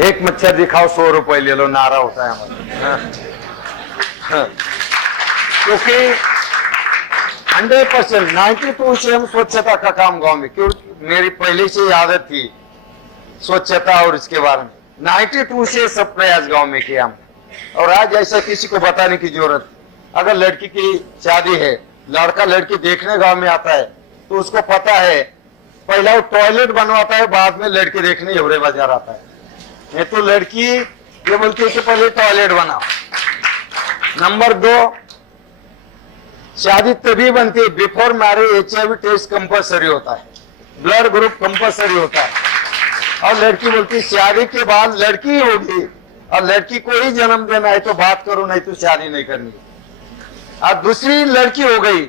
एक मच्छर दिखाओ 100 रुपए ले लो, नारा होता है हमारा। क्योंकि 100% 92 से हम स्वच्छता का काम गांव में, क्योंकि मेरी पहले से ही आदत थी स्वच्छता और इसके बारे में। 92 से सब प्रयास गांव में किया हमने। और आज ऐसा किसी को बताने की जरूरत, अगर लड़की की शादी है, लड़का लड़की देखने गांव में आता है तो उसको पता है, पहला वो टॉयलेट बनवाता है, बाद में लड़की देखने एवरे बाजार आता है। नहीं तो लड़की ये बोलती है कि पहले टॉयलेट बनाओ। नंबर 2, शादी तभी बनती है before marriage HIV test compulsory होता है, ब्लड ग्रुप कंपलसरी होता है। और लड़की बोलती है शादी के बाद लड़की होगी, और लड़की को ही जन्म देना है तो बात करो, नहीं तो शादी नहीं करनी। अब दूसरी लड़की हो गई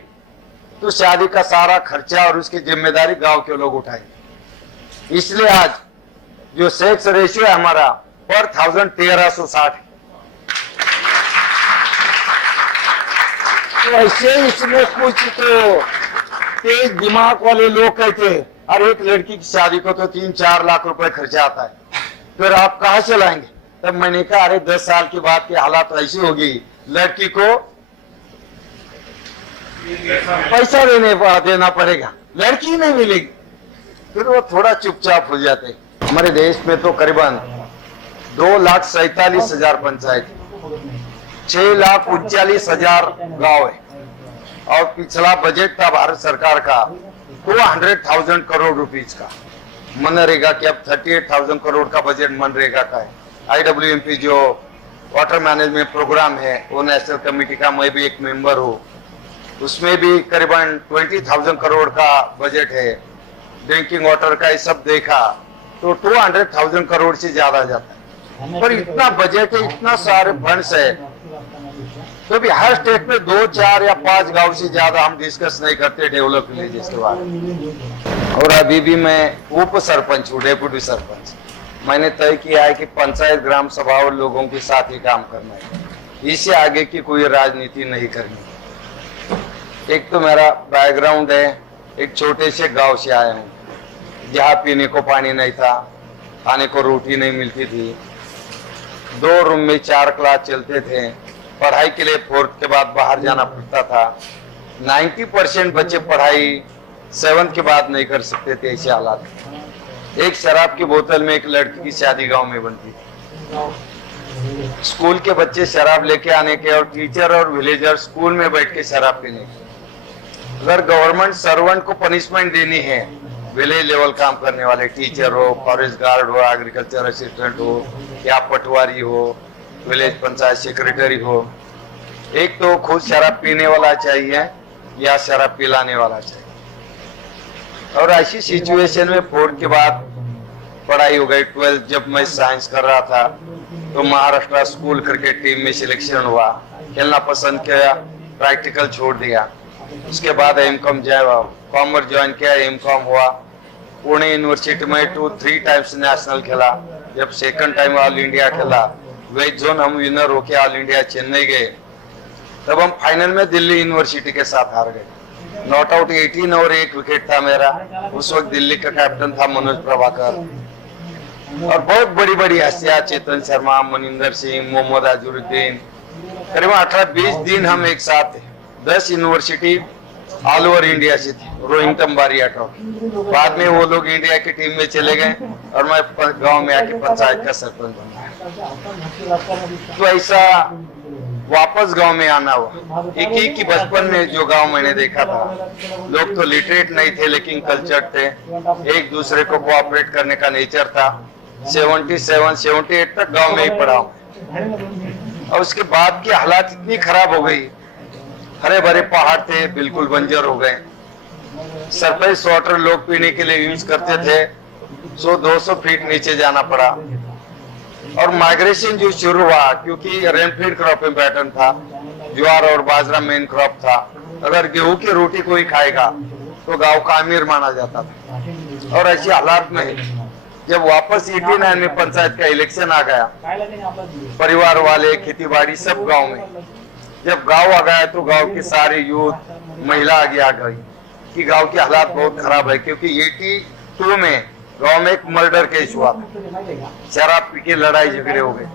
तो शादी का सारा खर्चा और उसकी जिम्मेदारी गांव के लोग उठाएंगे। इसलिए आज जो सेक्स रेशियो है हमारा पर 1000 1360 है। तो ऐसे इसमें कुछ तो तेज दिमाग वाले लोग कहते हैं और एक लड़की की शादी को तो 3-4 लाख रुपए खर्चा आता है, फिर आप कहां से लाएंगे? तब मैंने कहा अरे 10 साल के बाद की हालात ऐसी होगी, लड़की को पैसा देना पड़ेगा, लड़की नहीं मिलेगी, फिर वो थोड़ा चुपचाप हो जाते। हमारे देश में तो करीबन 2,47,000 पंचायत, 6,39,000 गांव है। और पिछला बजट था भारत सरकार का 200,000 करोड़ रुपीज का मनरेगा के, अब 38,000 करोड़ का बजट मनरेगा का है। IWMP जो वाटर मैनेजमेंट प्रोग्राम है वो नेशनल कमेटी का मैं भी एक मेंबर हूँ, उसमें भी करीबन 20,000 करोड़ का बजट है। ड्रिंकिंग वाटर का ये सब देखा तो 200,000 करोड़ से ज्यादा जाता है। पर इतना बजट है, इतना सारे फंड्स है, तो भी हर स्टेट में 2, 4 या 5 गांव से ज्यादा हम डिस्कस नहीं करते डेवलप विलेजेस के बारे में। और अभी भी मैं उप सरपंच हूँ, डेप्यूटी सरपंच। मैंने तय किया है कि पंचायत ग्राम सभा और लोगों के साथ ही काम करना है, इससे आगे की कोई राजनीति नहीं करनी। एक तो मेरा बैकग्राउंड है, एक छोटे से गांव से आया हूँ जहाँ पीने को पानी नहीं था, खाने को रोटी नहीं मिलती थी, 2 रूम में 4 क्लास चलते थे, पढ़ाई के लिए 4th के बाद बाहर जाना पड़ता था। 90% बच्चे पढ़ाई 7th के बाद नहीं कर सकते थे, ऐसे हालात। एक शराब की बोतल में एक लड़की की शादी गांव में बनती थी। स्कूल के बच्चे शराब लेके आने के और टीचर और विलेजर स्कूल में बैठ के शराब पीने के। अगर गवर्नमेंट सर्वेंट को पनिशमेंट देनी है, विलेज लेवल काम करने वाले टीचर हो, फॉरेस्ट गार्ड हो, एग्रीकल्चर असिस्टेंट हो या पटवारी हो, विलेज पंचायत सेक्रेटरी हो, एक तो खुद शराब पीने वाला चाहिए या शराब पिलाने वाला चाहिए। और ऐसी सिचुएशन में 4th के बाद पढ़ाई हो गई। 12th जब मैं साइंस कर रहा था तो महाराष्ट्र स्कूल क्रिकेट टीम में सिलेक्शन हुआ, खेलना पसंद किया, प्रैक्टिकल छोड़ दिया। उसके बाद M.Com कॉमर्स ज्वाइन किया, M.Com हुआ। पुणे यूनिवर्सिटी में 2-3 टाइम्स नेशनल खेला। जब 2nd टाइम ऑल इंडिया खेला, वेज जोन हम विनर होके ऑल इंडिया चेन्नई गए। तब हम फाइनल में दिल्ली यूनिवर्सिटी के साथ हार गए। नॉट आउट 18 और 1 विकेट था मेरा। उस वक्त दिल्ली का कैप्टन था मनोज प्रभाकर, और बहुत बड़ी बड़ी हस्तियां, चेतन शर्मा, मनिंदर सिंह, मोहम्मद अजहरुद्दीन। करीबन 18-20 दिन हम एक साथ थे। 10 यूनिवर्सिटी ऑल ओवर इंडिया से थी, रोइंग तंबारिया ट्रॉफी। बाद में वो लोग इंडिया की टीम में चले गए और मैं गांव में आके पंचायत का सरपंच बन गया। तो ऐसा वापस गांव में आना हुआ। एक की बचपन में जो गांव मैंने देखा था, लोग तो लिटरेट नहीं थे लेकिन कल्चर्ड थे, एक दूसरे को कोऑपरेट करने का नेचर था। 77-78 तक गांव में ही पढ़ा हूं। और उसके बाद की हालात इतनी खराब हो गई, हरे भरे पहाड़ थे बिल्कुल बंजर हो गए। सरफेस वाटर लोग पीने के लिए यूज करते थे, 100-200 फीट नीचे जाना पड़ा। और माइग्रेशन जो शुरू हुआ, क्योंकि रेनफीड क्रॉपिंग पैटर्न था, ज्वार और बाजरा मेन क्रॉप था। अगर गेहूं की रोटी कोई खाएगा तो गांव का अमीर माना जाता था। और ऐसे हालात में जब वापस 89 में पंचायत का इलेक्शन आ गया, परिवार वाले, खेती बाड़ी सब गाँव में, जब गांव आ गया तो गांव के सारे यूथ, महिला आगे आ गई कि गांव के हालात बहुत खराब है। क्योंकि 82 में गांव में एक मर्डर केस हुआ था, शराब पी के लड़ाई झगड़े हो गए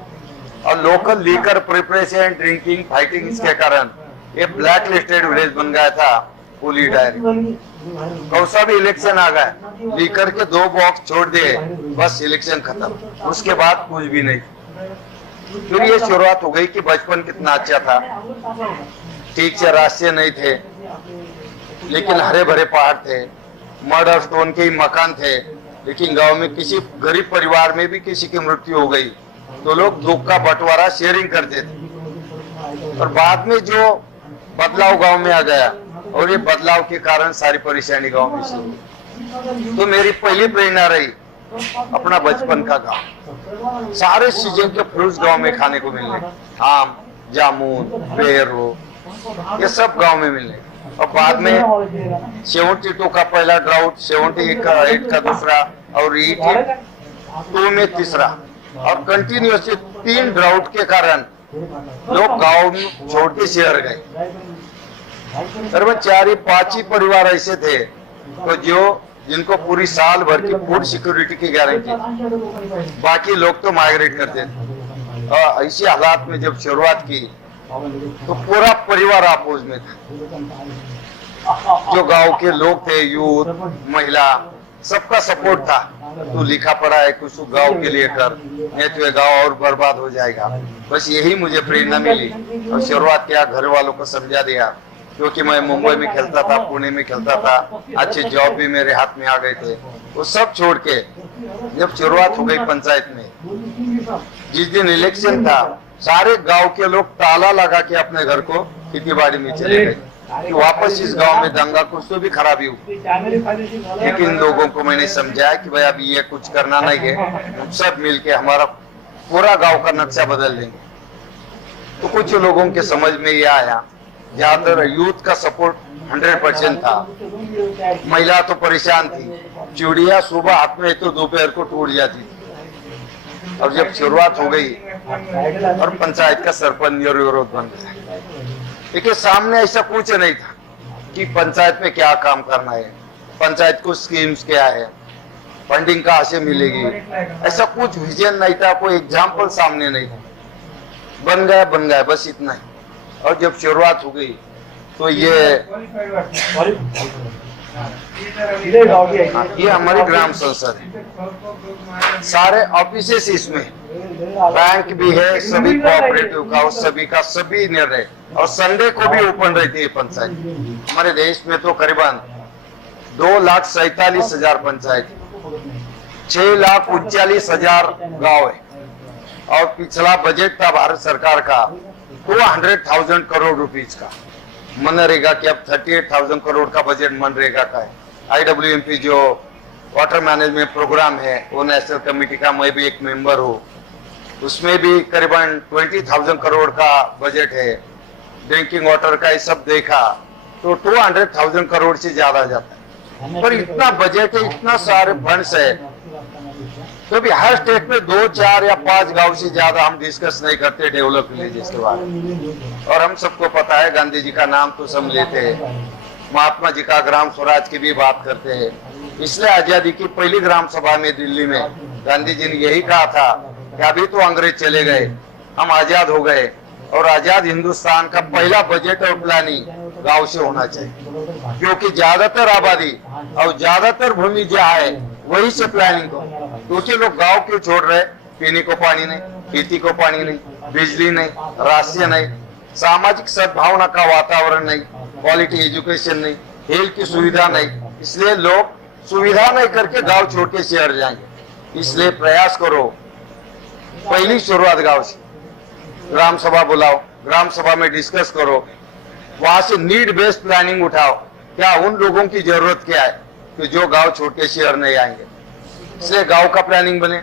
और local liquor preparation, drinking, fighting, इसके कारण ये ब्लैक लिस्टेड विलेज बन गया था पुलिस डायरी। कौसा भी इलेक्शन आ गया, लीकर के 2 बॉक्स छोड़ दिए, बस इलेक्शन खत्म, उसके बाद कुछ भी नहीं। फिर ये शुरुआत हो गई कि बचपन कितना अच्छा था, ठीक से रास्ते नहीं थे लेकिन हरे भरे पहाड़ थे, मड और स्टोन के ही मकान थे, लेकिन गांव में किसी गरीब परिवार में भी किसी की मृत्यु हो गई तो लोग दुख का बंटवारा शेयरिंग करते थे। और बाद में जो बदलाव गांव में आ गया और ये बदलाव के कारण सारी परेशानी गांव में शुरू। तो मेरी पहली प्रेरणा रही अपना बचपन का गांव, सारे सीजन के फ्रूट्स गांव में खाने को मिलने, आम, जामुन, बेर हो, ये सब गांव में मिलने। और बाद में 72 का पहला ड्राउट, 78 का दूसरा और 82 में तीसरा, और कंटिन्यूसली 3 ड्राउट के कारण लोग गांव में छोड़ के शहर गए। करीबन 4-5 ही परिवार ऐसे थे तो जिनको पूरी साल भर की फूड सिक्योरिटी की गारंटी, बाकी लोग तो माइग्रेट करते थे। और ऐसी हालात में जब शुरुआत की तो पूरा परिवार आपोज में था। जो गांव के लोग थे, यूथ, महिला, सबका सपोर्ट था। तू लिखा पढ़ा है, कुछ गांव के लिए कर, नहीं तो ये गांव और बर्बाद हो जाएगा। बस यही मुझे प्रेरणा मिली और शुरुआत किया, घर वालों को समझा दिया, क्योंकि मैं मुंबई में खेलता था, पुणे में खेलता था, अच्छे जॉब भी मेरे हाथ में आ गए थे। वो सब छोड़ के जब शुरुआत हो गई पंचायत में, जिस दिन इलेक्शन था सारे गांव के लोग ताला लगा के अपने घर को खेती बाड़ी में चले गए कि वापस इस गांव में दंगा कुछ तो भी खराबी हुई। लेकिन लोगों को मैंने समझाया कि भाई अभी ये कुछ करना नहीं है, हम सब मिलके हमारा पूरा गांव का नक्शा बदल देंगे। तो कुछ लोगों के समझ में ये आया, ज्यादातर यूथ का सपोर्ट 100% था। महिला तो परेशान थी, चूड़िया सुबह हाथ में तो दोपहर को टूट जाती थी। और जब शुरुआत हो गई और पंचायत का सरपंच निर्विरोध बन गया, देखिए सामने ऐसा कुछ नहीं था कि पंचायत में क्या काम करना है, पंचायत को स्कीम्स क्या है, फंडिंग कहाँ से मिलेगी, ऐसा कुछ विजन नहीं था, कोई एग्जाम्पल सामने नहीं था। बन गया बस इतना ही। और जब शुरुआत हो गई तो ये हमारी ग्राम संसद है, सारे ऑफिसेस इसमें, बैंक भी है, सभी कोऑपरेटिव का और सभी का सभी निर्णय, और संडे को भी ओपन रहती है पंचायत। हमारे देश में तो करीबन 2,47,000 पंचायत, 6,39,000 गाँव है, और पिछला बजट था भारत सरकार का 200,000 करोड़ रुपीज का। मनरेगा के अब 38,000 करोड़ का बजट मनरेगा का है। IWMP जो वाटर मैनेजमेंट प्रोग्राम है, वो नेशनल कमेटी का मैं भी एक मेंबर हूँ, उसमें भी करीबन 20,000 करोड़ का बजट है। ड्रिंकिंग वाटर का ये सब देखा तो 200,000 करोड़ से ज्यादा जाता है। पर इतना बजट है, इतना सारे फंड्स है, तो भी हर स्टेट में 2, 4 या 5 गांव से ज्यादा हम डिस्कस नहीं करते डेवलप विलेजेस के बारे में। और हम सबको पता है, गांधी जी का नाम तो सब लेते हैं, महात्मा जी का ग्राम स्वराज की भी बात करते हैं। इसलिए आजादी की पहली ग्राम सभा में दिल्ली में गांधी जी ने यही कहा था कि अभी तो अंग्रेज चले गए, हम आजाद हो गए, और आजाद हिंदुस्तान का पहला बजट और प्लानिंग गांव से होना चाहिए, क्योंकि ज्यादातर आबादी और ज्यादातर भूमि जहाँ है वही से प्लानिंग हो। क्योंकि लोग गांव क्यों छोड़ रहे, पीने को पानी नहीं, खेती को पानी नहीं, बिजली नहीं, रास्ते नहीं, सामाजिक सद्भावना का वातावरण नहीं, क्वालिटी एजुकेशन नहीं, हेल्थ की सुविधा नहीं, इसलिए लोग सुविधा नहीं करके गांव छोड़ के शहर जाएंगे। इसलिए प्रयास करो, पहली शुरुआत गांव से, ग्राम सभा बुलाओ, ग्राम सभा में डिस्कस करो, वहां से नीड बेस्ड प्लानिंग उठाओ, क्या उन लोगों की जरूरत क्या है कि जो गांव छोड़ के शहर नहीं आएंगे। इसलिए गांव का प्लानिंग बने,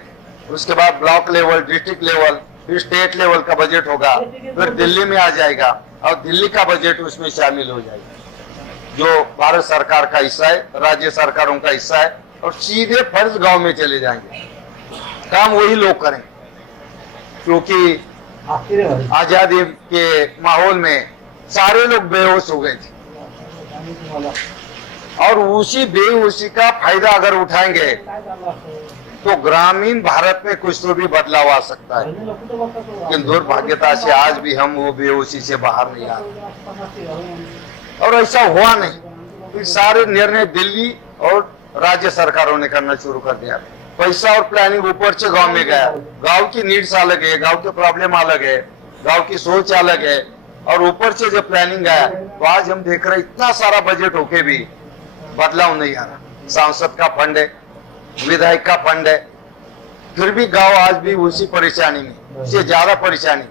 उसके बाद ब्लॉक लेवल, डिस्ट्रिक्ट लेवल, फिर स्टेट लेवल का बजट होगा, फिर दिल्ली में आ जाएगा और दिल्ली का बजट उसमें शामिल हो जाएगा, जो भारत सरकार का हिस्सा है, राज्य सरकारों का हिस्सा है, और सीधे फर्ज गांव में चले जाएंगे। काम वही लोग करें, क्योंकि आजादी के माहौल में सारे लोग बेहोश हो गए थे। और उसी बेहोशी का फायदा अगर उठाएंगे तो ग्रामीण भारत में कुछ तो भी बदलाव आ सकता है। लेकिन दुर्भाग्यता से आज भी हम वो बेहोशी से बाहर नहीं आ रहे और ऐसा हुआ नहीं। फिर सारे निर्णय दिल्ली और राज्य सरकारों ने करना शुरू कर दिया। पैसा और प्लानिंग ऊपर से गांव में गया। गांव की नीड्स अलग है, गांव के प्रॉब्लम अलग है, गांव की सोच अलग है और ऊपर से जब प्लानिंग आया तो आज हम देख रहे इतना सारा बजट होके भी बदलाव नहीं आ रहा। सांसद का फंड है, विधायक का फंड है, फिर भी गांव आज भी उसी परेशानी में, उससे ज्यादा परेशानी।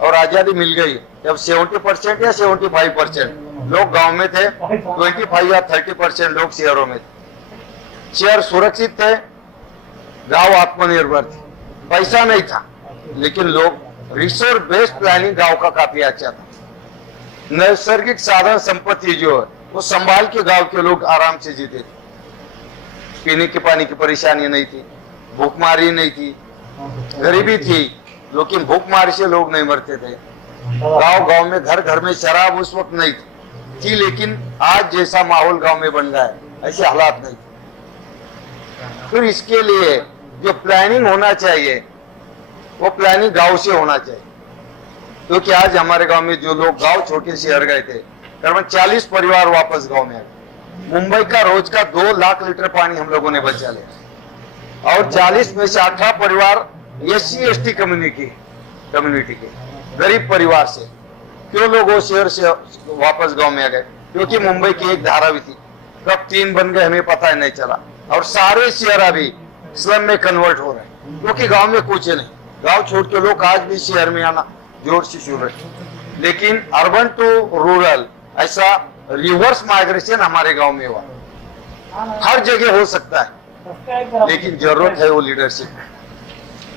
और आजादी मिल गई जब 70% या 75% लोग गांव में थे, 25 या 30% लोग शहरों में थे। शहर सुरक्षित थे, गांव आत्मनिर्भर थे, पैसा नहीं था लेकिन लोग रिसोर्स बेस्ड प्लानिंग गांव का काफी अच्छा था। नैसर्गिक साधन संपत्ति जो है वो संभाल के गांव के लोग आराम से जीते थे। पीने के पानी की परेशानी नहीं थी, भूखमारी नहीं थी, गरीबी थी लेकिन भूखमारी से लोग नहीं मरते थे। गांव गांव में घर घर में शराब उस वक्त नहीं थी लेकिन आज जैसा माहौल गांव में बन गया है ऐसे हालात नहीं थे। फिर इसके लिए जो प्लानिंग होना चाहिए वो प्लानिंग गांव से होना चाहिए, क्योंकि आज हमारे गांव में जो लोग गांव छोड़ के शहर गए थे करीबन 40 परिवार वापस गांव में आ गए। मुंबई का रोज का 2 लाख लीटर पानी हम लोगों ने बचा लिया और 40 में से 18 परिवार SC/ST कम्युनिटी के गरीब परिवार से। क्यों लोग वो शहर से वापस गांव में आ गए? क्योंकि मुंबई की एक धारा भी थी, कब 3 बन गए हमें पता ही नहीं चला और सारे शहर अभी स्लम में कन्वर्ट हो रहे हैं क्योंकि गांव में कुछ नहीं। गांव छोड़ के लोग आज भी शहर में आना जोर से शुरू है, लेकिन अर्बन टू रूरल ऐसा रिवर्स माइग्रेशन हमारे गांव में हुआ। हर जगह हो सकता है लेकिन जरूरत है वो लीडरशिप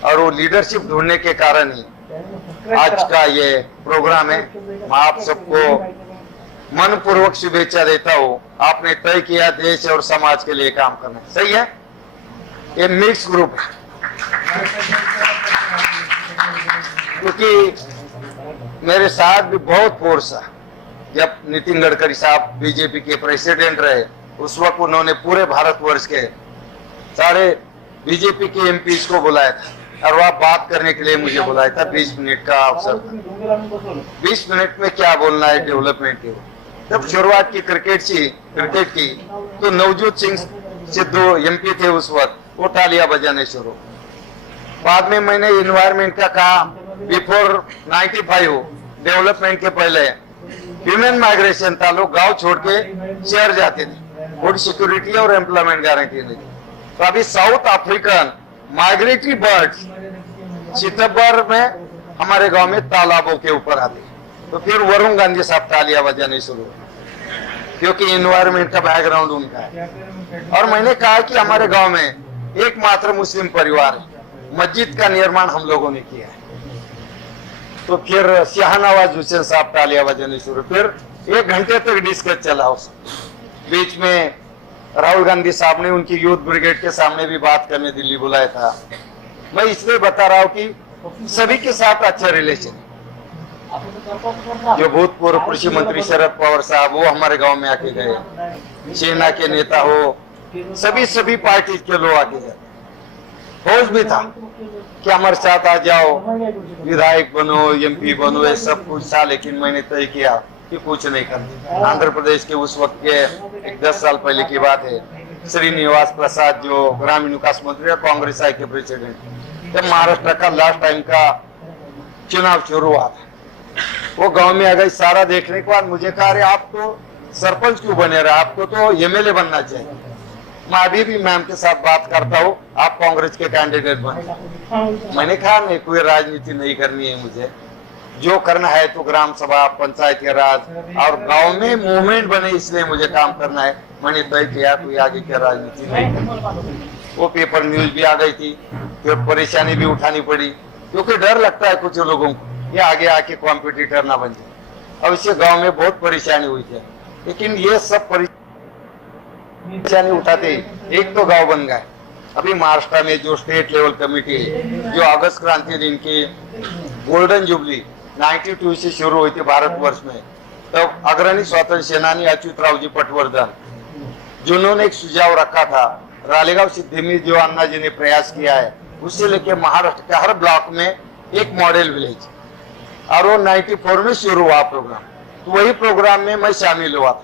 और वो लीडरशिप ढूंढने के कारण ही आज का ये प्रोग्राम है। मैं आप सबको मनपूर्वक शुभेच्छा देता हूँ। आपने तय किया देश और समाज के लिए काम करना, सही है। ये मिक्स ग्रुप है क्योंकि मेरे साथ भी बहुत फोर्स है। जब नितिन गडकरी साहब बीजेपी के प्रेसिडेंट रहे उस वक्त उन्होंने पूरे भारतवर्ष के सारे बीजेपी के MPs को बुलाया था और वह बात करने के लिए मुझे बुलाया था। 20 मिनट का अवसर, 20 मिनट में क्या बोलना है डेवलपमेंट के। जब शुरुआत की क्रिकेट की तो नवजोत सिंह सिद्धू MP थे उस वक्त, वो तालियां बजाने शुरू। बाद में मैंने इन्वायरमेंट का कहा, बिफोर 95 डेवलपमेंट के पहले ह्यूमन माइग्रेशन था, लोग गांव छोड़ के शहर जाते थे, फूड सिक्योरिटी और एम्प्लॉयमेंट गारंटी नहीं थी। तो अभी साउथ अफ्रीकन माइग्रेटरी बर्ड्स सितंबर में हमारे गांव में तालाबों के ऊपर आते, तो फिर वरुण गांधी साहब तालियां बजाने शुरू क्योंकि इन्वायरमेंट का बैकग्राउंड उनका है। और मैंने कहा कि हमारे गांव में एकमात्र मुस्लिम परिवार है, मस्जिद का निर्माण हम लोगों ने किया है। तो फिर शाहनवाज हुसैन साहब तालियां बजाने शुरू। फिर 1 घंटे तक डिस्कस चला। उस बीच में राहुल गांधी साहब ने उनकी यूथ ब्रिगेड के सामने भी बात करने दिल्ली बुलाया था। मैं इसलिए बता रहा हूँ कि सभी के साथ अच्छा रिलेशन। जो भूतपूर्व कृषि मंत्री शरद पवार साहब वो हमारे गांव में आके गए, सेना के नेता हो, सभी पार्टी के लोग आके गए। फौज भी था कि हमारे साथ आ जाओ, विधायक बनो, MP बनो, ये सब कुछ था। लेकिन मैंने तय किया कि कुछ नहीं करना। आंध्र प्रदेश के उस वक्त के 10 साल पहले की बात है, श्रीनिवास प्रसाद जो ग्रामीण विकास मंत्री कांग्रेस आई के प्रेसिडेंट, जब महाराष्ट्र का लास्ट टाइम का चुनाव शुरू हुआ था, वो गांव में आ गई। सारा देखने के बाद मुझे कहा, अरे आप तो सरपंच क्यों बने रहे, आपको तो MLA बनना चाहिए। मैं अभी भी मैम के साथ बात करता हूँ, आप कांग्रेस के कैंडिडेट बने। मैंने कहा नहीं, कोई राजनीति नहीं करनी है मुझे, जो करना है तो ग्राम सभा, पंचायत के राज और गांव में मूवमेंट बने, इसलिए मुझे काम करना है। मैंने तय किया कोई आगे की राजनीति नहीं। वो पेपर न्यूज भी आ गई थी, फिर परेशानी भी उठानी पड़ी क्योंकि डर लगता है कुछ लोगों को ये आगे आके कॉम्पिटिटर ना बन जाए। अब इससे गाँव में बहुत परेशानी हुई थी, लेकिन ये सब परेशानी उठाते एक तो गाँव बन गए। अभी महाराष्ट्र में जो स्टेट लेवल कमेटी है, जो अगस्त क्रांति दिन की गोल्डन जुबली 92 से शुरू हुई थी भारतवर्ष में, तब अग्रणी स्वतंत्र सेनानी अच्युतराव जी पटवर्धन जिन्होंने एक सुझाव रखा था, रालेगांव सिद्धि में जो अन्ना जी ने प्रयास किया है, उससे लेके महाराष्ट्र के हर ब्लॉक में एक मॉडल विलेज, और वो 94 में शुरू हुआ प्रोग्राम। तो वही प्रोग्राम में मैं शामिल हुआ था,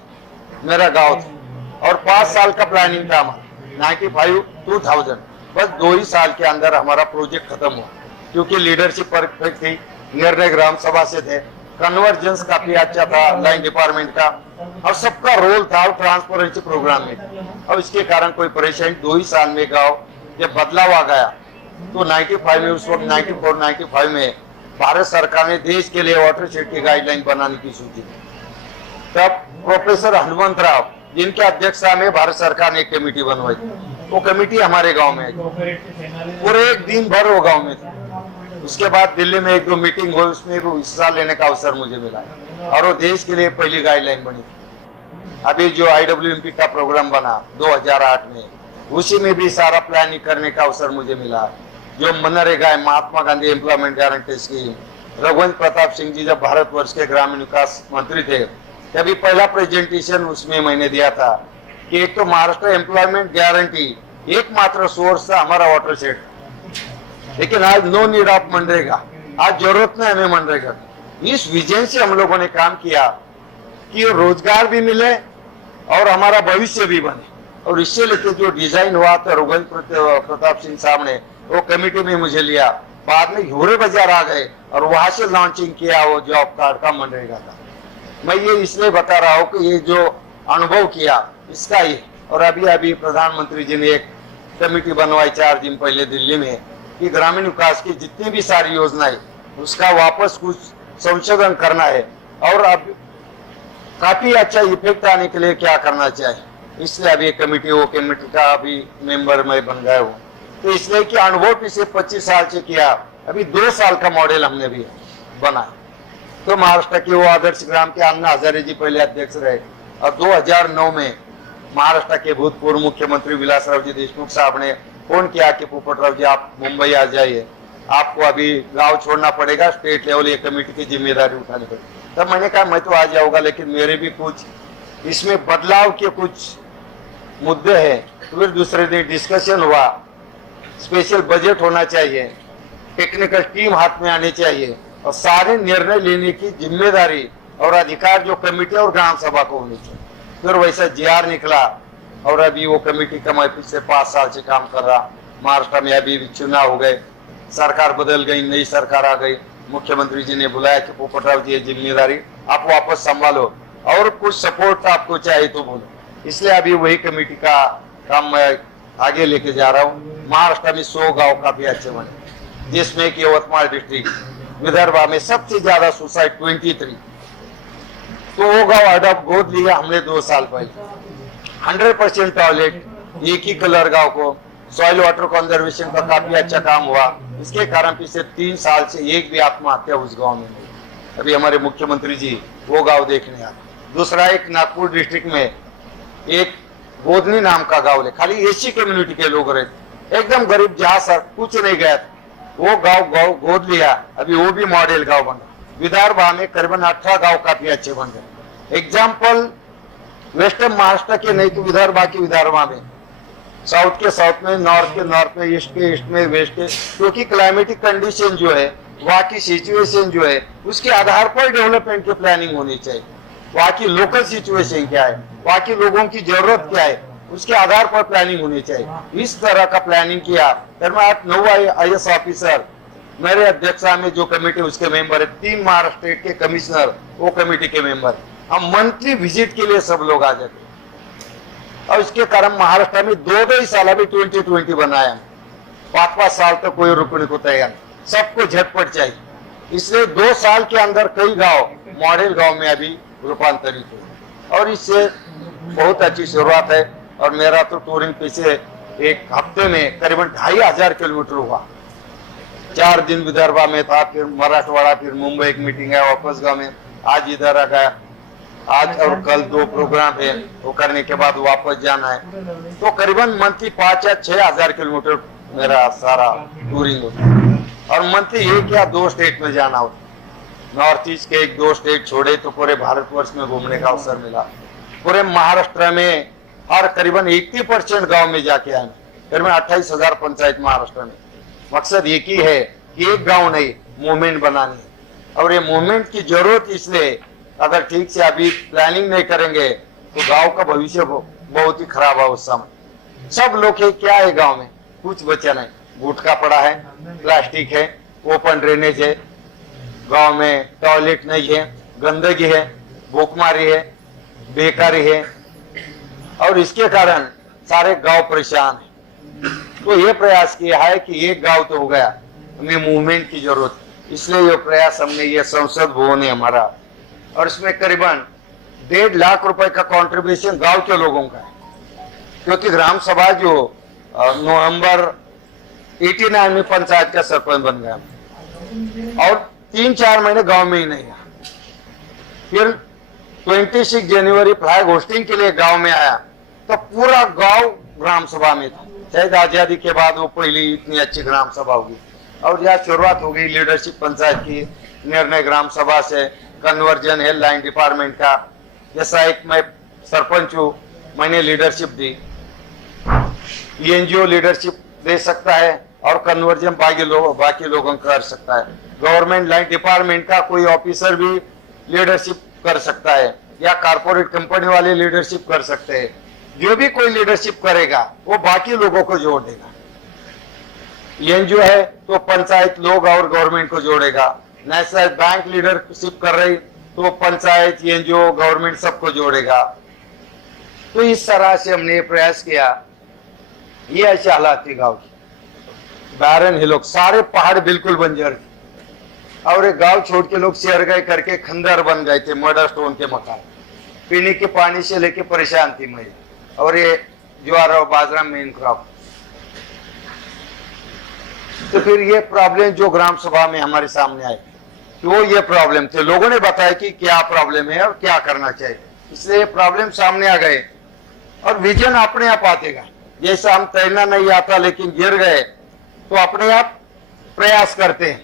मेरा गांव था, और 5 साल का प्लानिंग था हमारा, 95-2000। बस 2 ही साल के अंदर हमारा प्रोजेक्ट खत्म हुआ, क्योंकि लीडरशिप परफेक्ट थी, निर्णय ग्राम सभा से थे, कन्वर्जेंस काफी अच्छा था लाइन डिपार्टमेंट का, और सबका रोल था और ट्रांसपेरेंसी प्रोग्राम में। और इसके कारण कोई परेशानी 2 ही साल में गाँव जब बदलाव आ गया, तो 95 में, उस वक्त 94-95 में भारत सरकार ने देश के लिए वाटरशेड की गाइडलाइन बनाने की सोची। तब प्रोफेसर हनुमंतराव, जिनके अध्यक्षता में भारत सरकार ने एक कमेटी बनवाई, वो कमेटी हमारे गांव में पूरे एक दिन भर वो गांव में था। उसके बाद दिल्ली में 1-2 मीटिंग हुई, उसमें भी हिस्सा लेने का अवसर मुझे मिला, और वो देश के लिए पहली गाइडलाइन बनी। अभी जो IWMP का प्रोग्राम बना 2008 में, उसी में भी सारा प्लानिंग करने का अवसर मुझे मिला। जो मनरेगा है, Mahatma Gandhi employment guarantee scheme, Raghuvansh Pratap Singh ji जब भारतवर्ष के ग्रामीण विकास मंत्री थे, तभी पहला प्रेजेंटेशन उसमें मैंने दिया था कि एक तो महाराष्ट्र एम्प्लॉयमेंट गारंटी एकमात्र सोर्स था हमारा वाटरशेड, लेकिन आज नो नीड ऑफ मनरेगा, आज जरूरत नहीं हमें मनरेगा। इस विजन से हम लोगों ने काम किया कि रोजगार भी मिले और हमारा भविष्य भी बने, और इससे लेकर जो डिजाइन हुआ था रघुवंश प्रताप सिंह साहब ने, वो कमेटी में मुझे लिया। बाद में घोड़े बाजार आ गए और वहां से लॉन्चिंग किया वो जॉब कार्ड का, मनरेगा का। मैं ये इसलिए बता रहा हूँ कि ये जो अनुभव किया इसका ही, और अभी प्रधानमंत्री जी ने एक कमेटी बनवाई 4 दिन पहले दिल्ली में, कि ग्रामीण विकास की जितनी भी सारी योजनाएं उसका वापस कुछ संशोधन करना है, और अब काफी अच्छा इफेक्ट आने के लिए क्या करना चाहिए। इसलिए अभी कमेटी, वो कमेटी का अभी मेंबर मैं बन गया हूँ। तो इसलिए कि अनुभव पिछले 25 साल से किया, अभी 2 साल का मॉडल हमने भी बनाया। तो महाराष्ट्र के वो आदर्श ग्राम के अन्ना हजारे जी पहले अध्यक्ष रहे, और 2009 में महाराष्ट्र के भूतपूर्व मुख्यमंत्री विलासराव जी देशमुख साहब ने फोन किया कि पोपटराव जी आप मुंबई आ जाइए, आपको अभी गांव छोड़ना पड़ेगा, स्टेट लेवल ये कमेटी की जिम्मेदारी उठानी पड़ेगी। तब मैंने कहा मैं तो आ जाऊंगा, लेकिन मेरे भी कुछ इसमें बदलाव के कुछ मुद्दे हैं। फिर दूसरे दिन डिस्कशन हुआ, स्पेशल बजट होना चाहिए, टेक्निकल टीम हाथ में आनी चाहिए, और सारे निर्णय लेने की जिम्मेदारी और अधिकार जो कमेटी और ग्राम सभा को होनी चाहिए। फिर वैसा GR निकला, और अभी वो कमेटी का मैं पिछले 5 साल से काम कर रहा। महाराष्ट्र में अभी चुनाव हो गए, सरकार बदल गई, नई सरकार आ गई, मुख्यमंत्री जी ने बुलाया कि पोपटराव जी ये जिम्मेदारी आप वापस संभालो, और कुछ सपोर्ट आपको चाहिए तो बोलो। इसलिए अभी वही कमेटी का काम मैं आगे लेके जा रहा हूँ। महाराष्ट्र में 100 गाँव काफी अच्छे बने, जिसमें कि यवतमाल डिस्ट्रिक्ट विदर्भा में सबसे ज्यादा सुसाइड 23, तो वो गाँव अडॉप्ट गोद लिया हमने 2 साल पहले। 100% टॉयलेट, एक ही कलर गाँव को, सॉइल वाटर कंजर्वेशन का काफी अच्छा काम हुआ। इसके कारण पिछले 3 साल से एक भी आत्महत्या उस गांव में नहीं। अभी हमारे मुख्यमंत्री जी वो गांव देखने आए। दूसरा एक नागपुर डिस्ट्रिक्ट में एक गोदनी नाम का गांव है, खाली एसी कम्युनिटी के लोग रहते, एकदम गरीब, जहाँ सर कुछ नहीं गया, वो गाँव गोद लिया, अभी वो भी मॉडल गाँव बना। विदर्भा में करीबन 18 गाँव काफी अच्छे बन गए। एग्जाम्पल वेस्टर्न महाराष्ट्र के नहीं तो विदर्भा के विदर्भा में, साउथ के साउथ में, नॉर्थ के नॉर्थ में, ईस्ट के ईस्ट में, वेस्ट के, क्योंकि क्लाइमेटिक कंडीशन जो है, वहाँ की सिचुएशन जो है, उसके आधार पर डेवलपमेंट की प्लानिंग होनी चाहिए। वहाँ की लोकल सिचुएशन क्या है, वहाँ के लोगों की जरूरत क्या है, उसके आधार पर प्लानिंग होनी चाहिए। इस तरह का प्लानिंग किया। फिर मैं 9 IAS ऑफिसर, मेरे अध्यक्षता में जो कमेटी उसके मेंबर है, 3 महाराष्ट्र स्टेट के कमिश्नर वो कमेटी के मेंबर। हम मंथली विजिट के लिए सब लोग आ जाते, और इसके कारण महाराष्ट्र में 2 ही साल अभी 2020 बनाया, 5 साल तक कोई रुकने को तैयार, सबको झटपट चाहिए। इसलिए 2 साल के अंदर कई गांव मॉडल गांव में अभी रूपांतरित हुए, और इससे बहुत अच्छी शुरुआत है। और मेरा तो टूरिंग पिछले एक हफ्ते में करीबन 2500 किलोमीटर हुआ। 4 दिन विदर्भा में था, फिर मराठवाड़ा, फिर मुंबई एक मीटिंग है, वापस गाँव में, आज इधर आ गया। आज और कल 2 प्रोग्राम है, वो करने के बाद वापस जाना है। तो करीबन मंथली 5 या 6000 किलोमीटर मेरा सारा टूरिंग होता है, और मंथली 1 या 2 स्टेट में जाना होता है। नॉर्थ ईस्ट के 1-2 स्टेट छोड़े तो पूरे भारतवर्ष में घूमने का अवसर मिला। पूरे महाराष्ट्र में और करीबन 80% गांव में जाके आए, करीबन 28,000 पंचायत महाराष्ट्र में। मकसद एक ही है कि एक गांव नहीं, मूवमेंट बनानी है। और ये मूवमेंट की जरूरत इसलिए, अगर ठीक से अभी प्लानिंग नहीं करेंगे तो गांव का भविष्य बहुत ही खराब है। उस समय सब लोग है, क्या है गांव में, कुछ बचा नहीं, गुटखा पड़ा है, प्लास्टिक है, ओपन ड्रेनेज है, गांव में टॉयलेट नहीं है, गंदगी है, भूखमारी है, बेकारी है, और इसके कारण सारे गांव परेशान है। तो ये प्रयास किया है कि एक गांव तो हो गया, हमें मूवमेंट की जरूरत, इसलिए ये प्रयास हमने, ये संसद भवन है हमारा, और इसमें करीबन 1.5 लाख रुपए का कंट्रीब्यूशन गांव के लोगों का है, क्योंकि ग्राम सभा जो नवंबर 89 में पंचायत का सरपंच बन गया, और 3-4 महीने गांव में ही नहीं रहा। फिर 26 जनवरी फ्लैग होस्टिंग के लिए गांव में आया, तो पूरा गांव ग्राम सभा में था। शायद आजादी के बाद वो पहली इतनी अच्छी ग्राम सभा होगी। और यहाँ शुरुआत हो गई लीडरशिप पंचायत की, निर्णय ग्राम सभा से, कन्वर्जन है लाइन डिपार्टमेंट का। जैसा एक मैं सरपंच हूँ, मैंने लीडरशिप दी, एनजीओ लीडरशिप दे सकता है, और कन्वर्जन बाकी लोगों कर सकता है। गवर्नमेंट लाइन डिपार्टमेंट का कोई ऑफिसर भी लीडरशिप कर सकता है, या कारपोरेट कंपनी वाले लीडरशिप कर सकते हैं। जो भी कोई लीडरशिप करेगा वो बाकी लोगों को जोड़ देगा। एनजीओ है तो पंचायत लोग और गवर्नमेंट को जोड़ेगा। नेशनल बैंक लीडरशिप कर रही तो पंचायत, एनजीओ, गवर्नमेंट सबको जोड़ेगा। तो इस तरह से हमने ये प्रयास किया। ये ऐसे हालात थी गाँव की, बैरन हिल, सारे पहाड़ बिल्कुल बंजर थे, और एक गांव छोड़ के लोग शहर गए करके खंडर बन गए थे, मर्डर स्टोन के मकान। पीने के पानी से लेके परेशान थी मैं, और ये ज्वार और बाजरा मेन क्रॉप। तो फिर ये प्रॉब्लम जो ग्राम सभा में हमारे सामने आए, तो ये प्रॉब्लम थे, लोगों ने बताया कि क्या प्रॉब्लम है और क्या करना चाहिए, इसलिए प्रॉब्लम सामने आ गए, और विजन अपने आप आतेगा। जैसा हम तैरना नहीं आता लेकिन गिर गए तो अपने आप प्रयास करते हैं।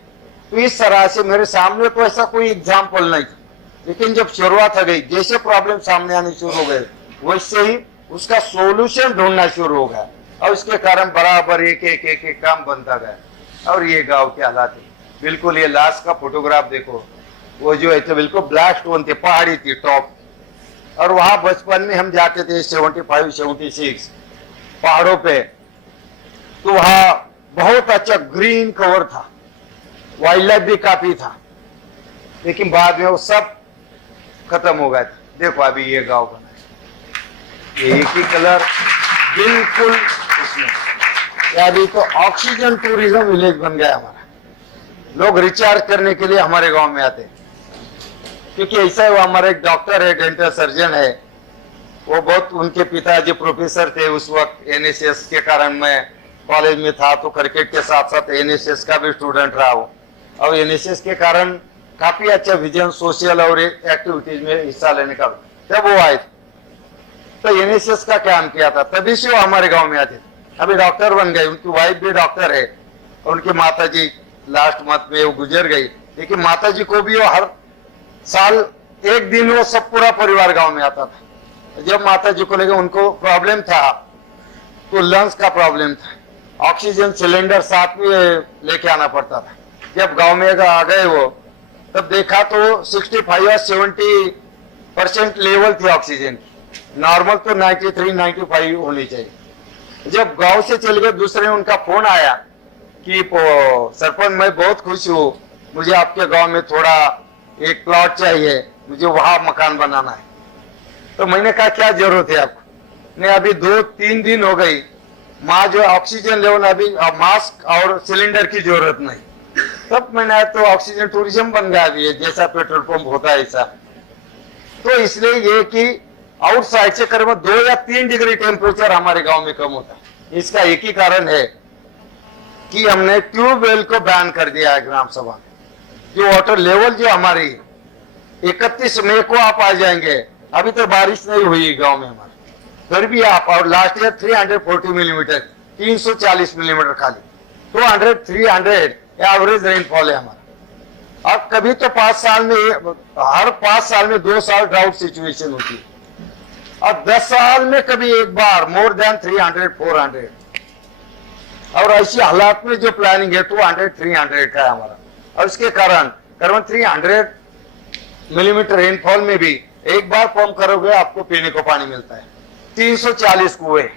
तो इस तरह से मेरे सामने तो ऐसा कोई एग्जाम्पल नहीं था, लेकिन जब शुरुआत हो गई, जैसे प्रॉब्लम सामने आने शुरू हो गए, वैसे ही उसका सॉल्यूशन ढूंढना शुरू हो गया, और इसके कारण बराबर एक काम बनता गया। और ये गांव के हालात है बिल्कुल, ये लास्ट का फोटोग्राफ देखो, वो जो है तो बिल्कुल ब्लैक स्टोन थे, पहाड़ी थी टॉप। और वहां बचपन में हम जाते थे 75-76 पहाड़ों पे, तो वहां बहुत अच्छा ग्रीन कवर था, वाइल्ड लाइफ भी काफी था, लेकिन बाद में वो सब खत्म हो गया था। देखो अभी ये गांव बना है, ये एक ही कलर बिल्कुल इसमें। अभी तो ऑक्सीजन टूरिज्म विलेज बन गया हमारा, लोग रिचार्ज करने के लिए हमारे गांव में आते हैं। क्योंकि ऐसा है, वो हमारा एक डॉक्टर है, डेंटल सर्जन है, वो बहुत, उनके पिताजी प्रोफेसर थे उस वक्त। एनएसएस के कारण मैं कॉलेज में था, तो क्रिकेट के साथ साथ एनएसएस का भी स्टूडेंट रहा हूँ, और एनएसएस के कारण काफी अच्छा विजन, सोशल और एक्टिविटीज में हिस्सा लेने का। जब वो आए तो एनएसएस का काम किया था, तभी से वो हमारे गांव में आते थे। अभी डॉक्टर बन गए, उनकी वाइफ भी डॉक्टर है, उनकी माताजी लास्ट मंथ में वो गुजर गई, लेकिन माताजी को भी वो हर साल एक दिन वो सब पूरा परिवार गांव में आता था। जब माताजी को लेकर उनको प्रॉब्लम था, तो लंग्स का प्रॉब्लम था, ऑक्सीजन सिलेंडर साथ में लेके आना पड़ता था। जब गांव में आ गए वो, तब देखा तो 65 या 70% लेवल थी ऑक्सीजन की, नॉर्मल तो 93-95 होनी चाहिए। जब गांव से चल गए, दूसरे उनका फोन आया कि सरपंच मैं बहुत खुश हूँ, मुझे आपके गांव में थोड़ा एक प्लॉट चाहिए, मुझे वहां मकान बनाना है। तो मैंने कहा क्या जरूरत है आपको? नहीं, अभी 2-3 दिन हो गई, माँ जो ऑक्सीजन लेवल, अभी मास्क और सिलेंडर की जरूरत नहीं। तब मैंने तो ऑक्सीजन टूरिज्म बन गया अभी, जैसा पेट्रोल पंप होता है ऐसा। तो इसलिए ये कि आउटसाइड से करीब 2 या 3 डिग्री टेम्परेचर हमारे गांव में कम होता है। इसका एक ही कारण है कि हमने ट्यूबवेल को बैन कर दिया है ग्राम सभा में। जो वाटर लेवल जो हमारी 31 मई को आप आ जाएंगे, अभी तो बारिश नहीं हुई गांव में हमारे, फिर भी आप, और लास्ट ईयर 340 मिलीमीटर, 340 मिलीमीटर खाली, 200-300 एवरेज रेनफॉल है हमारा। और कभी तो 5 साल में, हर 5 साल में 2 साल ड्राउट सिचुएशन होती है। और 10 साल में कभी एक बार मोर देन 300 400, और ऐसी हालात में जो प्लानिंग है 200 300 का है हमारा। और इसके कारण करीबन 300 मिलीमीटर रेनफॉल में भी एक बार पंप करोगे आपको पीने को पानी मिलता है। 340 कुएं,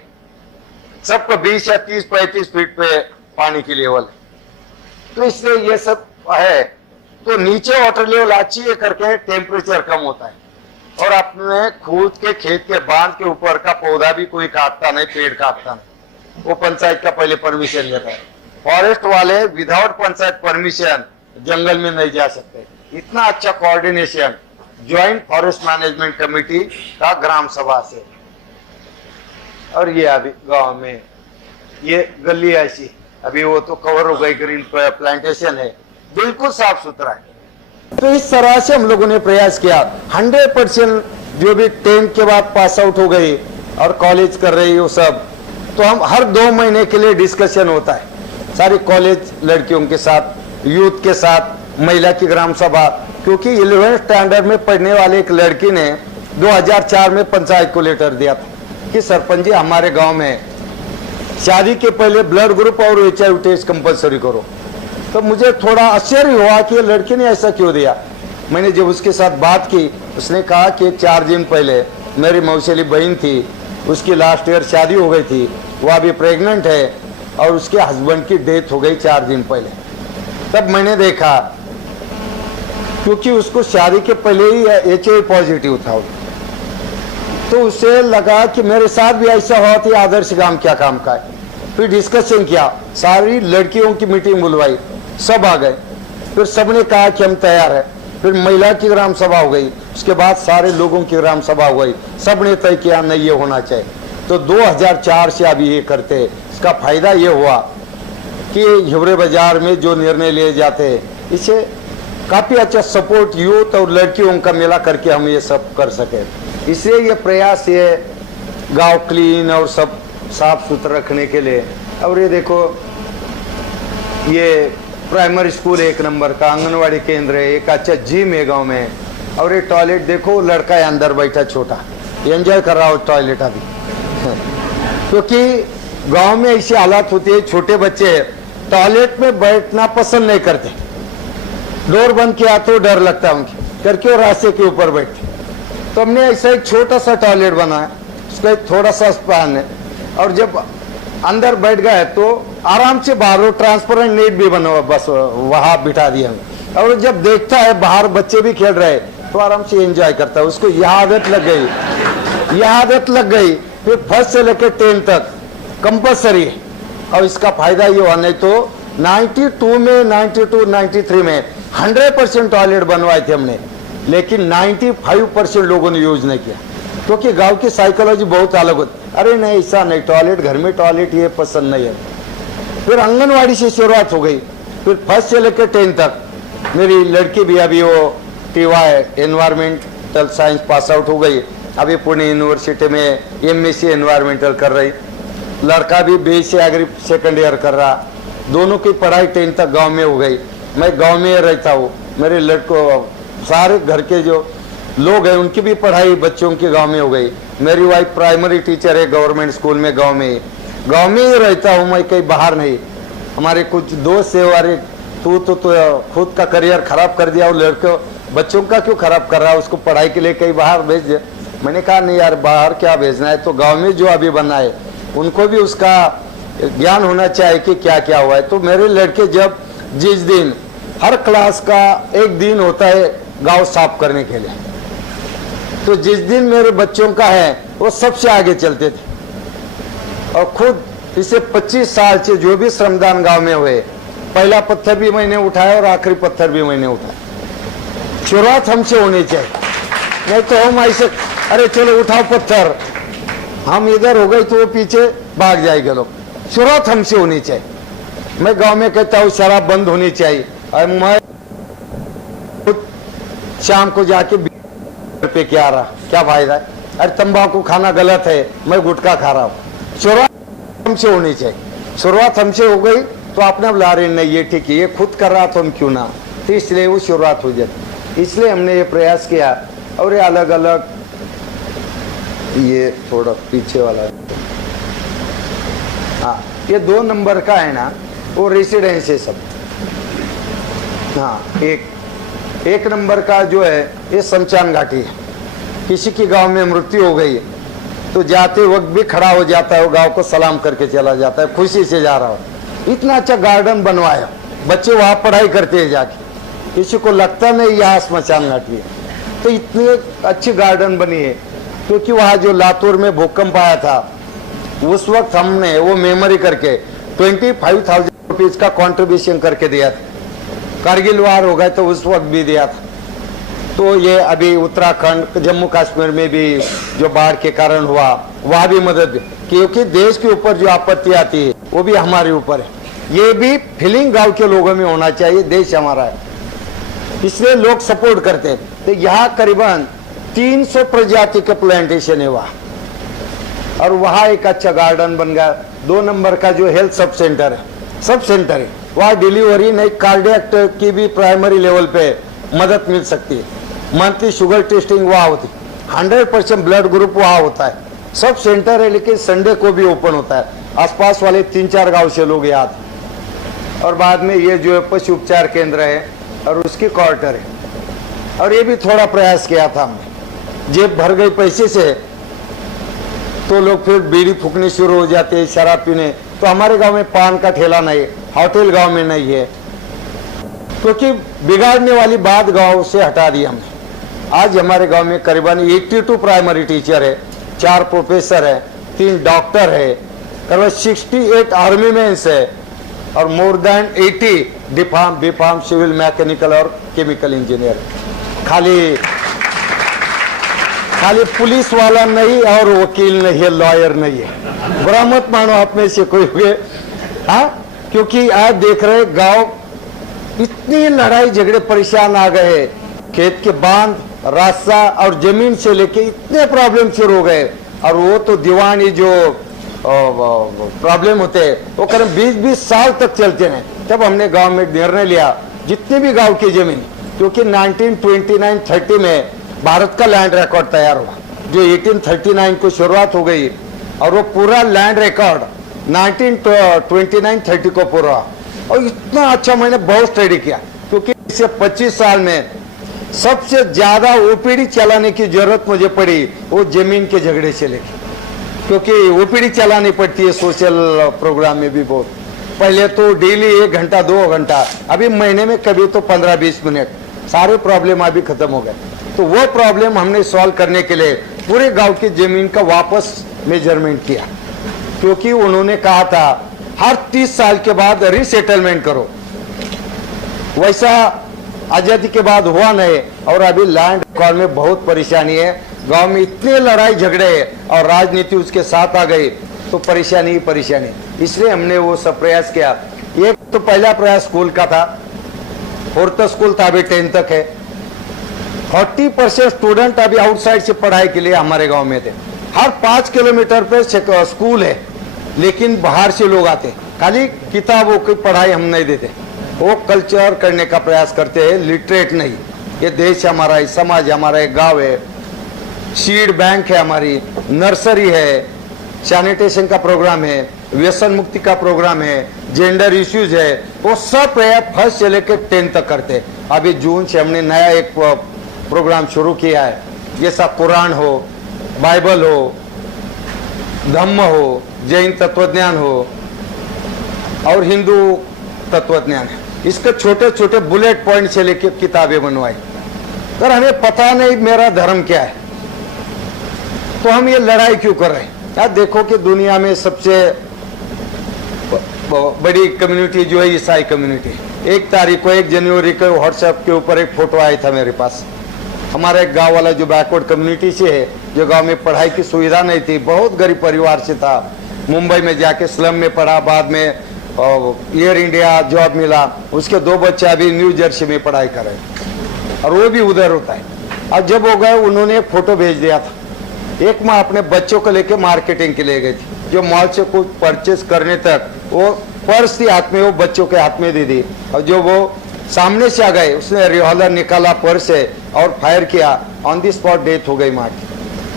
सबको 20 या 30 35 फीट पे पानी की लेवल है। तो इसलिए ये सब है। तो नीचे वाटर लेवल अच्छी है करके टेम्परेचर कम होता है। और अपने खुद के खेत के बांध के ऊपर का पौधा भी कोई काटता नहीं, पेड़ काटता नहीं, वो पंचायत का पहले परमिशन लेता है। फॉरेस्ट वाले विदाउट पंचायत परमिशन जंगल में नहीं जा सकते। इतना अच्छा coordination joint forest management committee का ग्राम सभा से। और ये अभी गांव में ये गली ऐसी, अभी वो तो कवर हो गई, ग्रीन प्लांटेशन है, बिल्कुल साफ सुथरा है। तो इस तरह से हम लोगों ने प्रयास किया। 100% जो भी 10th के बाद पास आउट हो गई और कॉलेज कर रही हो सब, तो हम हर 2 महीने के लिए डिस्कशन होता है सारी कॉलेज लड़कियों के साथ, यूथ के साथ, महिला की ग्राम सभा। क्योंकि 11th स्टैंडर्ड में पढ़ने वाले एक लड़की ने 2004 में पंचायत को लेटर दिया था कि सरपंच जी हमारे गांव में शादी के पहले ब्लड ग्रुप और HIV टेस्ट कंपलसरी करो। तो मुझे थोड़ा आश्चर्य हुआ कि ये लड़की ने ऐसा क्यों दिया। मैंने जब उसके साथ बात की, उसने कहा कि 4 दिन पहले मेरी मौसेली बहन थी, उसकी लास्ट ईयर शादी हो गई थी, वह अभी प्रेग्नेंट है और उसके हस्बैंड की डेथ हो गई 4 दिन पहले। तब मैंने देखा, क्योंकि उसको शादी के पहले ही HIV पॉजिटिव था, तो उसे लगा कि मेरे साथ भी ऐसा हुआ तो आदर्श गांव क्या काम का है। फिर डिस्कशन किया, सारी लड़कियों की मीटिंग बुलवाई, सब आ गए। फिर सबने कहा कि हम तैयार है। फिर महिला की ग्राम सभा हो गई, उसके बाद सारे लोगों की ग्राम सभा हो गई, सबने तय किया नहीं ये होना चाहिए। तो 2004 से अभी ये करते। इसका फायदा ये हुआ कि हिवरे बाजार में जो निर्णय लिए जाते हैं, इसे काफी अच्छा सपोर्ट यूथ और लड़कियों का मिला करके हम ये सब कर सके। इसलिए ये प्रयास ये गांव क्लीन और सब साफ सुथरा रखने के लिए। और ये देखो, ये प्राइमरी स्कूल 1 नंबर का, आंगनवाड़ी केंद्र है, एक अच्छा जिम है गांव में। और ये टॉयलेट देखो, लड़का है अंदर बैठा छोटा, एंजॉय कर रहा हो टॉयलेट अभी। क्योंकि गांव में ऐसी हालात होती है, छोटे बच्चे टॉयलेट में बैठना पसंद नहीं करते, डोर बंद किया तो डर लगता है उनके करके, वो रास्ते के ऊपर बैठते। तो हमने ऐसा एक छोटा सा टॉयलेट बनाया, उसका एक थोड़ा सा स्पैन है, और जब अंदर बैठ गए तो आराम से बाहर ट्रांसपेरेंट नेट भी बना हुआ, बस वहां बिठा दिया। और जब देखता है बाहर बच्चे भी खेल रहे तो आराम से एंजॉय करता है। उसको यह आदत लग गई, यह आदत लग गई। फिर 1st से लेकर 10th तक कंपल्सरी है। और इसका फायदा ये हुआ, नहीं तो 92 में 92 93 में 100% टॉयलेट बनवाए थे हमने, लेकिन 95% लोगों ने यूज नहीं किया। क्योंकि गांव की साइकोलॉजी बहुत अलग होती, अरे नहीं ऐसा नहीं, टॉयलेट घर में टॉयलेट ये पसंद नहीं है। फिर आंगनवाड़ी से शुरुआत हो गई। फिर 1st से लेकर 10th तक मेरी लड़की भी अभी वो TY environmental science pass out हो गई, अभी पुणे यूनिवर्सिटी में MSc एनवायरमेंटल कर रही। लड़का भी BSc एग्री 2nd ईयर कर रहा। दोनों की पढ़ाई 10th तक गाँव में हो गई। मैं गाँव में रहता हूँ, मेरे लड़कों सारे घर के जो लोग हैं उनकी भी पढ़ाई बच्चों की गांव में हो गई। मेरी वाइफ प्राइमरी टीचर है गवर्नमेंट स्कूल में, गांव में ही रहता हूँ मैं, कहीं बाहर नहीं। हमारे कुछ दोस्त है, अरे तू तो खुद का करियर खराब कर दिया, और लड़कों बच्चों का क्यों खराब कर रहा है, उसको पढ़ाई के लिए कहीं बाहर भेज दे। मैंने कहा नहीं यार, बाहर क्या भेजना है, तो गाँव में जो अभी बना है उनको भी उसका ज्ञान होना चाहिए कि क्या क्या हुआ है। तो मेरे लड़के जब जिस दिन हर क्लास का एक दिन होता है गांव साफ करने के लिए, तो जिस दिन मेरे बच्चों का है वो सबसे आगे चलते थे। और खुद इसे 25 साल से जो भी श्रमदान गांव में हुए, पहला पत्थर भी मैंने उठाया और आखिरी पत्थर भी मैंने उठाया। शुरुआत हमसे होनी चाहिए, नहीं तो हम ऐसे अरे चलो उठाओ पत्थर, हम इधर हो गए तो वो पीछे भाग जाएंगे लोग। शुरुआत हमसे होनी चाहिए। मैं गांव में कहता हूँ शराब बंद होनी चाहिए, और मैं शाम को जाके पे क्या रहा, क्या फायदा है। अरे तंबाकू खाना गलत है, मैं गुटखा खा रहा हूँ। शुरुआत हमसे होनी चाहिए। शुरुआत हमसे हो गई तो आपने बोला रहे नहीं ये ठीक है, ये खुद कर रहा तो हम क्यों ना, तो इसलिए वो शुरुआत हो जाती। इसलिए हमने ये प्रयास किया। और ये अलग अलग ये थोड़ा पीछे वाला, हाँ ये 2 नंबर का है ना, वो रेसिडेंस है सब। हाँ एक नंबर का जो है ये शमशान घाटी है। किसी की गांव में मृत्यु हो गई तो जाते वक्त भी खड़ा हो जाता है, वो गांव को सलाम करके चला जाता है, खुशी से जा रहा हो। इतना अच्छा गार्डन बनवाया, बच्चे वहां पढ़ाई करते हैं जाके, किसी को लगता नहीं यहाँ स्मशान घाटी है। तो इतनी अच्छी गार्डन बनी है, क्योंकि वहां जो लातूर में भूकंप आया था उस वक्त हमने वो मेमोरी करके 25,000 रुपीज का कंट्रीब्यूशन करके दिया था। कारगिल वार हो गए तो उस वक्त भी दिया था। तो ये अभी उत्तराखंड जम्मू कश्मीर में भी जो बाढ़ के कारण हुआ वहां भी मदद, क्योंकि देश के ऊपर जो आपत्ति आती है वो भी हमारे ऊपर है। ये भी फीलिंग गांव के लोगों में होना चाहिए, देश हमारा है इसलिए लोग सपोर्ट करते हैं। तो यहाँ करीबन 300 प्रजाति के प्लांटेशन है वहाँ, और वहाँ एक अच्छा गार्डन बन गया। 2 नंबर का जो हेल्थ सब सेंटर है वहाँ डिलीवरी नहीं, कार्डियक की भी प्राइमरी लेवल पे मदद मिल सकती है। मंथली शुगर टेस्टिंग वहाँ होती, 100% ब्लड ग्रुप वहाँ होता है। सब सेंटर है, लेकिन संडे को भी ओपन होता है। आसपास वाले 3-4 गांव से लोग यहाँ आते। और बाद में ये जो पशु उपचार केंद्र है और उसकी क्वार्टर है, और ये भी थोड़ा प्रयास किया था हमने। जेब भर गई पैसे से तो लोग फिर बीड़ी फूकने शुरू हो जाते हैं, शराब पीने। तो हमारे गांव में पान का ठेला नहीं, होटल गांव में नहीं है, क्योंकि बिगाड़ने वाली बात गांव से हटा दी हमने। आज हमारे गांव में करीबन 82 प्राइमरी टीचर है, 4 प्रोफेसर है, 3 डॉक्टर है, करीबन 68 आर्मी मेंस है, और मोर देन 80 बीफार्म सिविल मैकेनिकल और केमिकल इंजीनियर। खाली पुलिस वाला नहीं और वकील नहीं है, लॉयर नहीं है। बुरा मत मानो आप में से कोई हुए, हाँ, क्योंकि आज देख रहे गांव इतनी लड़ाई झगड़े परेशान आ गए, खेत के बांध, रास्ता और जमीन से लेके इतने प्रॉब्लम शुरू हो गए। और वो तो दीवानी जो प्रॉब्लम होते हैं वो करीब 20-20 साल तक चलते हैं। तब हमने गांव में निर्णय लिया, जितने भी गांव की जमीन, क्योंकि 1929-30 में भारत का लैंड रिकॉर्ड तैयार हुआ, जो 1839 को शुरुआत हो गई, और वो पूरा लैंड रिकॉर्ड 1929-30 को पूरा। और इतना अच्छा मैंने बहुत स्टडी किया, क्योंकि इसे 25 साल में सबसे ज्यादा ओपीडी चलाने की जरूरत मुझे पड़ी वो जमीन के झगड़े से लेके, क्योंकि ओपीडी चलानी पड़ती है सोशल प्रोग्राम में भी बहुत। पहले तो डेली 1 घंटा 2 घंटा, अभी महीने में कभी तो 15-20 मिनट, सारे प्रॉब्लम अभी खत्म हो गए। तो वो प्रॉब्लम हमने सॉल्व करने के लिए पूरे गांव की जमीन का वापस मेजरमेंट किया, क्योंकि उन्होंने कहा था हर 30 साल के बाद रीसेटलमेंट करो। वैसा आजादी के बाद हुआ नहीं, और अभी लैंड रिकॉर्ड में बहुत परेशानी है। गांव में इतने लड़ाई झगड़े और राजनीति उसके साथ आ गई तो परेशानी ही परेशानी। इसलिए हमने वो सब प्रयास किया। एक तो पहला प्रयास स्कूल का था, 4th स्कूल था, अभी 10th तक है। 40% स्टूडेंट अभी आउटसाइड से पढ़ाई के लिए हमारे गांव में थे। हर 5 किलोमीटर पे स्कूल है, लेकिन बाहर से लोग आते। खाली किताबों की पढ़ाई हम नहीं देते, वो कल्चर करने का प्रयास करते हैं, लिटरेट नहीं। ये देश हमारा है, समाज हमारा है, गांव है, सीड बैंक है हमारी, नर्सरी है, सैनिटेशन का प्रोग्राम है, व्यसन मुक्ति का प्रोग्राम है, जेंडर इश्यूज है, वो सब 1st से लेकर 10th तक करते। अभी जून से हमने नया एक प्रोग्राम शुरू किया है, जैसा कुरान हो, बाइबल हो, धम्म हो, जैन तत्वज्ञान हो और हिंदू तत्वज्ञान है। इसके छोटे छोटे बुलेट पॉइंट से लेके किताबें बनवाई। अगर हमें पता नहीं मेरा धर्म क्या है तो हम ये लड़ाई क्यों कर रहे हैं? यार देखो कि दुनिया में सबसे बड़ी कम्युनिटी जो है ईसाई कम्युनिटी। 1 तारीख को 1 जनवरी को व्हाट्सएप के ऊपर एक फोटो आया था मेरे पास। हमारा एक गांव वाला जो बैकवर्ड कम्युनिटी से है, जो गांव में पढ़ाई की सुविधा नहीं थी, बहुत गरीब परिवार से था, मुंबई में जाके स्लम में पढ़ा, बाद में एयर इंडिया जॉब मिला, उसके 2 बच्चे अभी न्यू जर्सी में पढ़ाई कर रहे हैं, और वो भी उधर होता है। और जब हो गए उन्होंने एक फोटो भेज दिया था, एक माँ अपने बच्चों को लेके मार्केटिंग के लिए गई थी, जो मॉल से कुछ परचेस करने तक वो पर्स थी हाथ में, वो बच्चों के हाथ में दे दी, और जो वो सामने से आ गए उसने रिवॉल्वर निकाला पर्स से और फायर किया, ऑन द स्पॉट डेथ हो गई माँ की।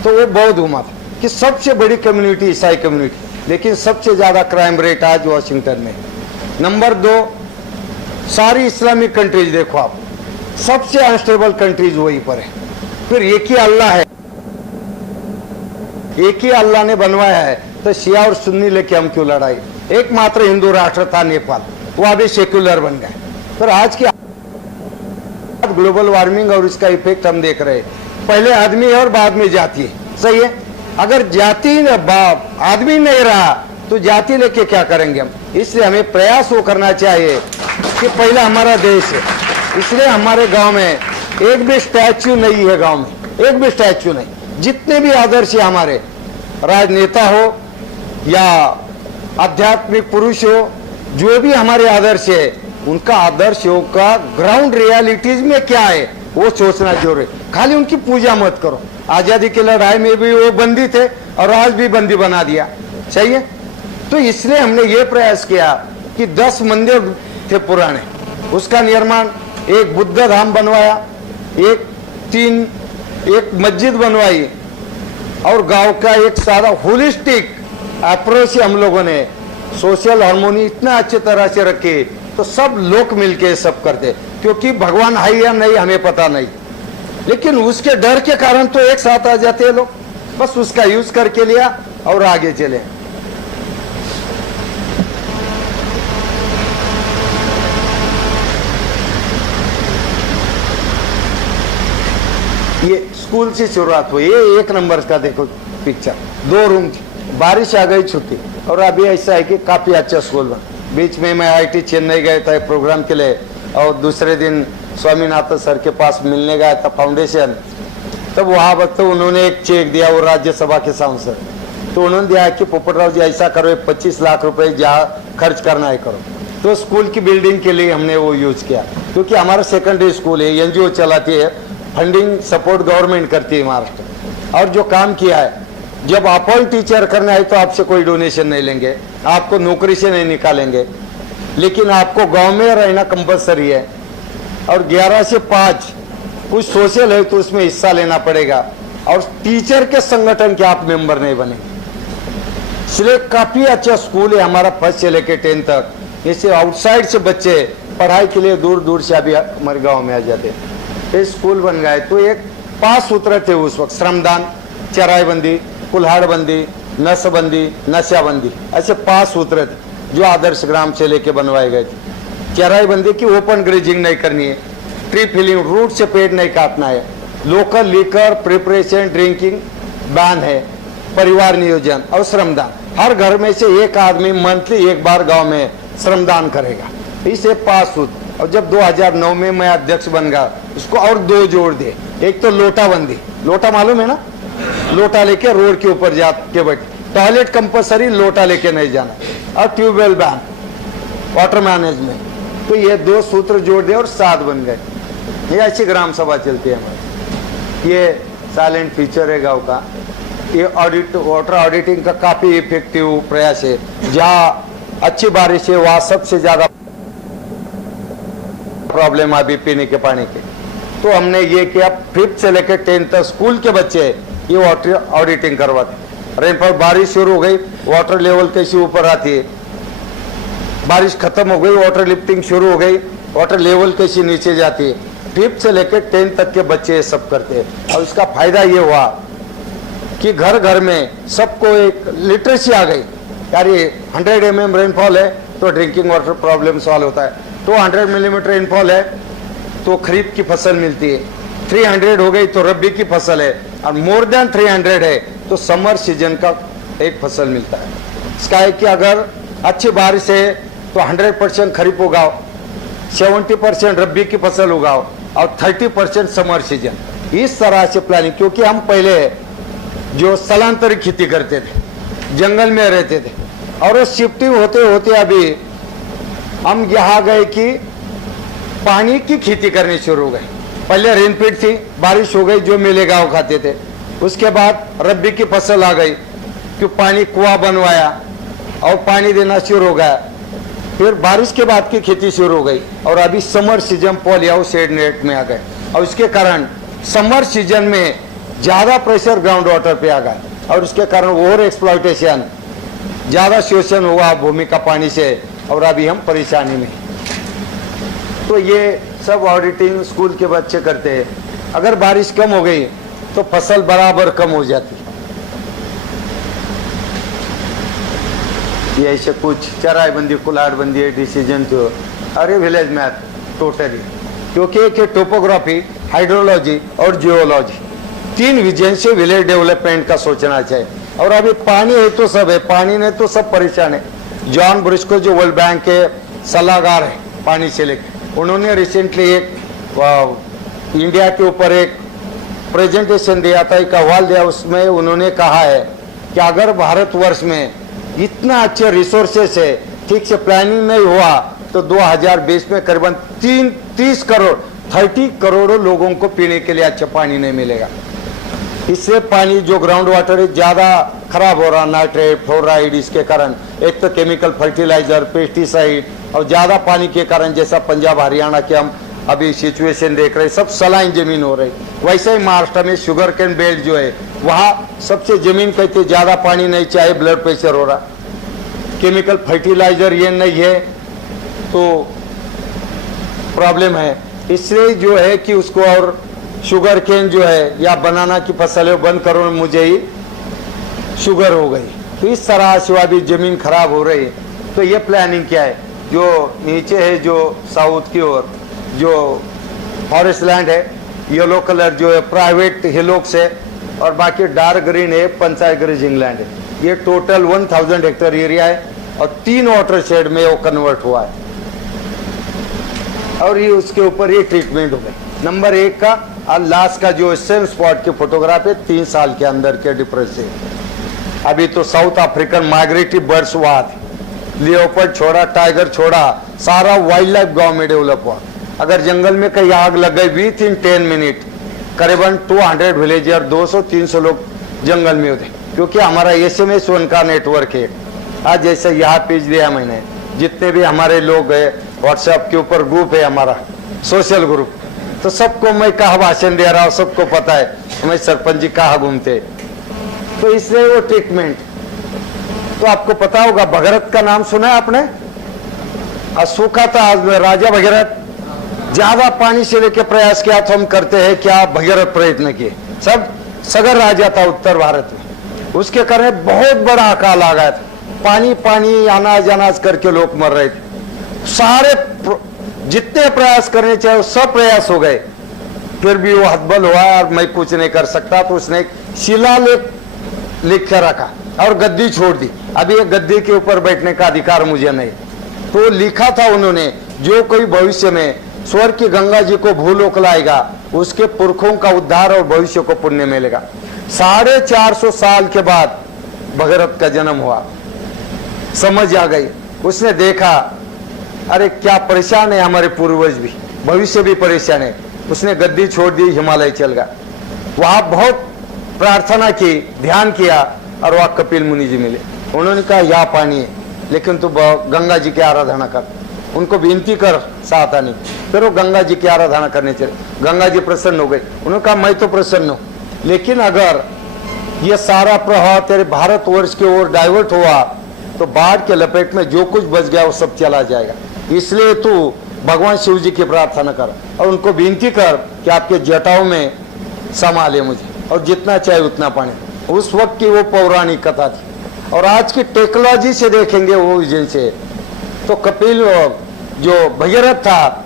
तो वो बहुत घूमा था। कि सबसे बड़ी कम्युनिटी ईसाई कम्युनिटी, लेकिन सबसे ज्यादा क्राइम रेट आज वॉशिंगटन में। नंबर 2, सारी इस्लामिक कंट्रीज देखो आप, सबसे अनस्टेबल कंट्रीज वहीं पर है। फिर एक ही अल्लाह है, एक ही अल्लाह ने बनवाया है, तो शिया और सुन्नी लेके हम क्यों लड़ाई? एकमात्र हिंदू राष्ट्र था नेपाल, वो अभी सेक्युलर बन गए। फिर आज की ग्लोबल वार्मिंग और इसका इफेक्ट हम देख रहे हैं, पहले आदमी है और बाद में जाति है, सही है। अगर जाति आदमी नहीं रहा तो जाति लेके क्या करेंगे हम? इसलिए हमें प्रयास वो करना चाहिए कि पहले हमारा देश है, इसलिए हमारे गांव में एक भी स्टैच्यू नहीं है, गांव में एक भी स्टैच्यू नहीं। जितने भी आदर्श है हमारे, राजनेता हो या आध्यात्मिक पुरुष हो, जो भी हमारे आदर्श है, उनका आदर्शों का ग्राउंड रियलिटीज में क्या है वो सोचना जरूरी है। खाली उनकी पूजा मत करो। आजादी की लड़ाई में भी वो बंदी थे और आज भी बंदी बना दिया, सही है। तो इसलिए हमने ये प्रयास किया कि 10 मंदिर थे पुराने, उसका निर्माण, एक बुद्ध धाम बनवाया, एक मस्जिद बनवाई, और गांव का एक सारा होलिस्टिक अप्रोच से हम लोगों ने सोशल हार्मोनी इतना अच्छी तरह से रखी, तो सब लोग मिलके सब करते, क्योंकि भगवान है या नहीं हमें पता नहीं, लेकिन उसके डर के कारण तो एक साथ आ जाते हैं लोग, बस उसका यूज करके लिया और आगे चले। ये स्कूल से शुरुआत हुई, ये 1 नंबर का देखो पिक्चर, 2 रूम थी, बारिश आ गई, छुट्टी, और अभी ऐसा है कि काफी अच्छा स्कूल बना। बीच में मैं IIT चेन्नई गया था प्रोग्राम के लिए, और दूसरे दिन स्वामीनाथन सर के पास मिलने गया था फाउंडेशन, तब वहाँ तो उन्होंने एक चेक दिया, वो राज्यसभा के सांसद, तो उन्होंने दिया कि पोपटराव जी ऐसा करो, 25 लाख रुपए जहाँ खर्च करना है करो। तो स्कूल की बिल्डिंग के लिए हमने वो यूज किया, क्योंकि हमारा सेकेंडरी स्कूल है, NGO चलाती है, फंडिंग सपोर्ट गवर्नमेंट करती है महाराष्ट्र। और जो काम किया है, जब अपॉइंट टीचर करना है तो आपसे कोई डोनेशन नहीं लेंगे, आपको नौकरी से नहीं निकालेंगे, लेकिन आपको गांव में रहना कंपलसरी है, और 11 से 5 कुछ सोशल है तो उसमें हिस्सा लेना पड़ेगा, और टीचर के संगठन के आप मेंबर नहीं बनेंगे। इसलिए काफी अच्छा स्कूल है हमारा, 1st से लेकर 10 तक। इससे आउटसाइड से बच्चे पढ़ाई के लिए दूर दूर से अभी हमारे गाँव में आ जाते हैं। स्कूल बन गए तो एक 5 सूत्र थे उस वक्त, श्रमदान, चराईबंदी, कुल्हाड़बंदी, नसबंदी, नशाबंदी, ऐसे 5 सूत्र थे जो आदर्श ग्राम से लेके बनवाए गए थे। चराईबंदी की ओपन ग्रेजिंग नहीं करनी है, ट्री फिलिंग, रूट से पेड़ नहीं काटना है, local liquor preparation drinking ban है, परिवार नियोजन, और श्रमदान, हर घर में से एक आदमी मंथली 1 बार गांव में श्रमदान करेगा। इसे 5 सूत्र। और जब 2009 में मैं अध्यक्ष बन गया, उसको और 2 जोड़ दे। एक तो लोटाबंदी, लोटा मालूम है ना, लोटा लेके रोड के ऊपर जाके बैठे, टॉयलेट कंपलसरी, लोटा लेके नहीं जाना, और ट्यूबवेल बैन, वाटर मैनेजमेंट। तो ये 2 सूत्र जोड़ दे और 7 बन गए। ये ऐसी ग्राम सभा चलती है हमारी। ये साइलेंट फीचर है गांव का। ये ऑडिट, वाटर ऑडिटिंग का काफी इफेक्टिव प्रयास है। जहाँ अच्छी बारिश है वहाँ सबसे ज्यादा प्रॉब्लम अभी पीने के पानी के, तो हमने ये किया, 5th से लेकर 10th तक स्कूल के बच्चे ये वाटर ऑडिटिंग करवाते। रेनफॉल, बारिश शुरू हो गई, वाटर लेवल कैसे ऊपर आती है, बारिश खत्म हो गई, वाटर लिफ्टिंग शुरू हो गई, वाटर लेवल कैसे नीचे जाती है। 5th से लेकर 10th तक के बच्चे ये सब करते हैं, और इसका फायदा ये हुआ कि घर घर में सबको एक लिटरेसी आ गई। यार ये 100 mm रेनफॉल है तो ड्रिंकिंग वाटर प्रॉब्लम सॉल्व होता है, 200 मिलीमीटर रेनफॉल है तो खरीफ की फसल मिलती है, 300 हो गई तो रबी की फसल है, और मोर देन 300 है तो समर सीजन का एक फसल मिलता है। इसका है कि अगर अच्छी बारिश है तो 100% खरीफ उगाओ, 70% रबी की फसल उगाओ, और 30% समर सीजन। इस तरह से प्लानिंग, क्योंकि हम पहले जो स्थलांतरित खेती करते थे, जंगल में रहते थे, और शिफ्टिंग होते होते अभी हम यहाँ गए कि पानी की खेती करनी शुरू हो गई। पहले रेनफीड थी, बारिश हो गई, जो मिलेगा वो खाते थे। उसके बाद रबी की फसल आ गई, कि पानी कुआं बनवाया और पानी देना शुरू हो गया। फिर बारिश के बाद की खेती शुरू हो गई, और अभी summer season poly house shade net में आ गए, और इसके कारण समर सीजन में ज्यादा प्रेशर ग्राउंड वाटर पे आ गया। और इसके कारण ओवर एक्सप्लॉयटेशन, ज़्यादा शोषण हुआ भूमि का पानी से, और अभी हम परेशानी में। तो ये सब ऑडिटिंग स्कूल के बच्चे करते हैं। अगर बारिश कम हो गई तो फसल बराबर कम हो जाती। ये ऐसे कुछ चराईबंदी, कुल्हाड़बंदी डिसीजन तो अरे विलेज मैथ टोटली, क्योंकि एक टोपोग्राफी, हाइड्रोलॉजी और जियोलॉजी, 3 विजन से विलेज डेवलपमेंट का सोचना चाहिए। और अभी पानी है तो सब है, पानी नहीं तो सब परेशान है। जॉन ब्रिस्को जो वर्ल्ड बैंक के सलाहकार है पानी से लेकर, उन्होंने रिसेंटली एक इंडिया के ऊपर एक प्रेजेंटेशन दिया था, एक अहवाल दिया। उसमें उन्होंने कहा है कि अगर भारतवर्ष में इतना अच्छे रिसोर्सेस है, ठीक से प्लानिंग नहीं हुआ तो 2020 में करीबन 30 करोड़ लोगों को पीने के लिए अच्छा पानी नहीं मिलेगा। इससे पानी जो ग्राउंड वाटर है ज़्यादा खराब हो रहा, नाइट्रेट, फ्लोराइड, इसके कारण एक तो केमिकल फर्टिलाइजर, पेस्टिसाइड, और ज़्यादा पानी के कारण जैसा पंजाब हरियाणा के हम अभी सिचुएशन देख रहे हैं, सब सलाइन जमीन हो रही। वैसे ही महाराष्ट्र में शुगर कैन बेल्ट जो है, वहाँ सबसे जमीन कहते ज़्यादा पानी नहीं चाहिए, ब्लड प्रेशर हो रहा। केमिकल फर्टिलाइजर ये नहीं है तो प्रॉब्लम है। इसलिए जो है कि उसको, और शुगर केन जो है या बनाना की फसलें बंद करो, मुझे ही शुगर हो गई। तो इस तरह से अभी जमीन खराब हो रही है। तो ये प्लानिंग क्या है, जो नीचे है जो साउथ की ओर जो फॉरेस्ट लैंड है, येलो कलर जो है प्राइवेट हिलोक्स है, और बाकी डार्क ग्रीन है पंचायत ग्रेजिंग लैंड है। ये टोटल 1000 हेक्टेयर एरिया है और 3 वाटर शेड में वो कन्वर्ट हुआ है। और ये उसके ऊपर ये ट्रीटमेंट हो गई। नंबर 1 का और लास्ट का जो सेम स्पॉट की फोटोग्राफ है 3 साल के अंदर के डिफरेंस से। अभी तो साउथ अफ्रीकन माइग्रेटरी बर्ड्स हुआ थे, लियोपर्ड छोड़ा, टाइगर छोड़ा, सारा वाइल्ड लाइफ गांव में डेवलप हुआ। अगर जंगल में कहीं आग लग गई विथ इन 10 मिनट करीबन 200 विलेजर, 200-300 लोग जंगल में होते, क्योंकि हमारा SMS उनका नेटवर्क है। आज जैसे यहाँ पेज दिया मैंने, जितने भी हमारे लोग है, व्हाट्सएप के ऊपर ग्रुप है हमारा, सोशल ग्रुप, तो सबको मैं कहाँ भाषण दे रहा हूँ, सबको पता है मैं सरपंच जी कहाँ घूमते। तो इसलिए वो ट्रीटमेंट, तो आपको पता होगा भगीरथ का नाम सुना है आपने? सूखा था आज में राजा भगीरथ, ज्यादा पानी से लेके प्रयास किया तो हम करते हैं क्या, भगीरथ प्रयत्न किए। सब सगर राजा था उत्तर भारत में, उसके कारण बहुत बड़ा अकाल आ गया था। पानी पानी, अनाज अनाज करके लोग मर रहे थे। सारे जितने प्रयास करने चाहिए सब प्रयास हो गए, फिर भी वो हतबल हुआ और मैं कुछ नहीं कर सकता। तो उसने एक शिलालेख लिख के रखा और गद्दी छोड़ दी। अभी ये गद्दी के ऊपर बैठने का अधिकार मुझे नहीं। तो लिखा था उन्होंने, जो कोई भविष्य में स्वर्ग की गंगा जी को भूलोक लाएगा, उसके पुरखों का उद्धार और भविष्य को पुण्य मिलेगा। 450 साल के बाद भगीरथ का जन्म हुआ, समझ आ गई। उसने देखा अरे क्या परेशान है हमारे पूर्वज भी, भविष्य भी परेशान है। उसने गद्दी छोड़ दी, हिमालय चल गया। वहां बहुत प्रार्थना की, ध्यान किया, और वहां कपिल मुनि जी मिले। उन्होंने कहा यहाँ पानी है, लेकिन तू गंगा जी की आराधना कर। उनको विनती कर साथ आने, फिर वो गंगा जी की आराधना करने चले। गंगा जी प्रसन्न हो गए। उन्होंने कहा मैं तो प्रसन्न हूँ, लेकिन अगर ये सारा प्रवाह तेरे भारतवर्ष की ओर डाइवर्ट हुआ तो बाढ़ के लपेट में जो कुछ बच गया वो सब चला जाएगा। इसलिए तू भगवान शिव जी की प्रार्थना कर और उनको विनती कर कि आपके जटाओं में संभाले मुझे, और जितना चाहे उतना पानी। उस वक्त की वो पौराणिक कथा थी। और आज की टेक्नोलॉजी से देखेंगे वो विजन से, तो कपिल जो भगीरथ था,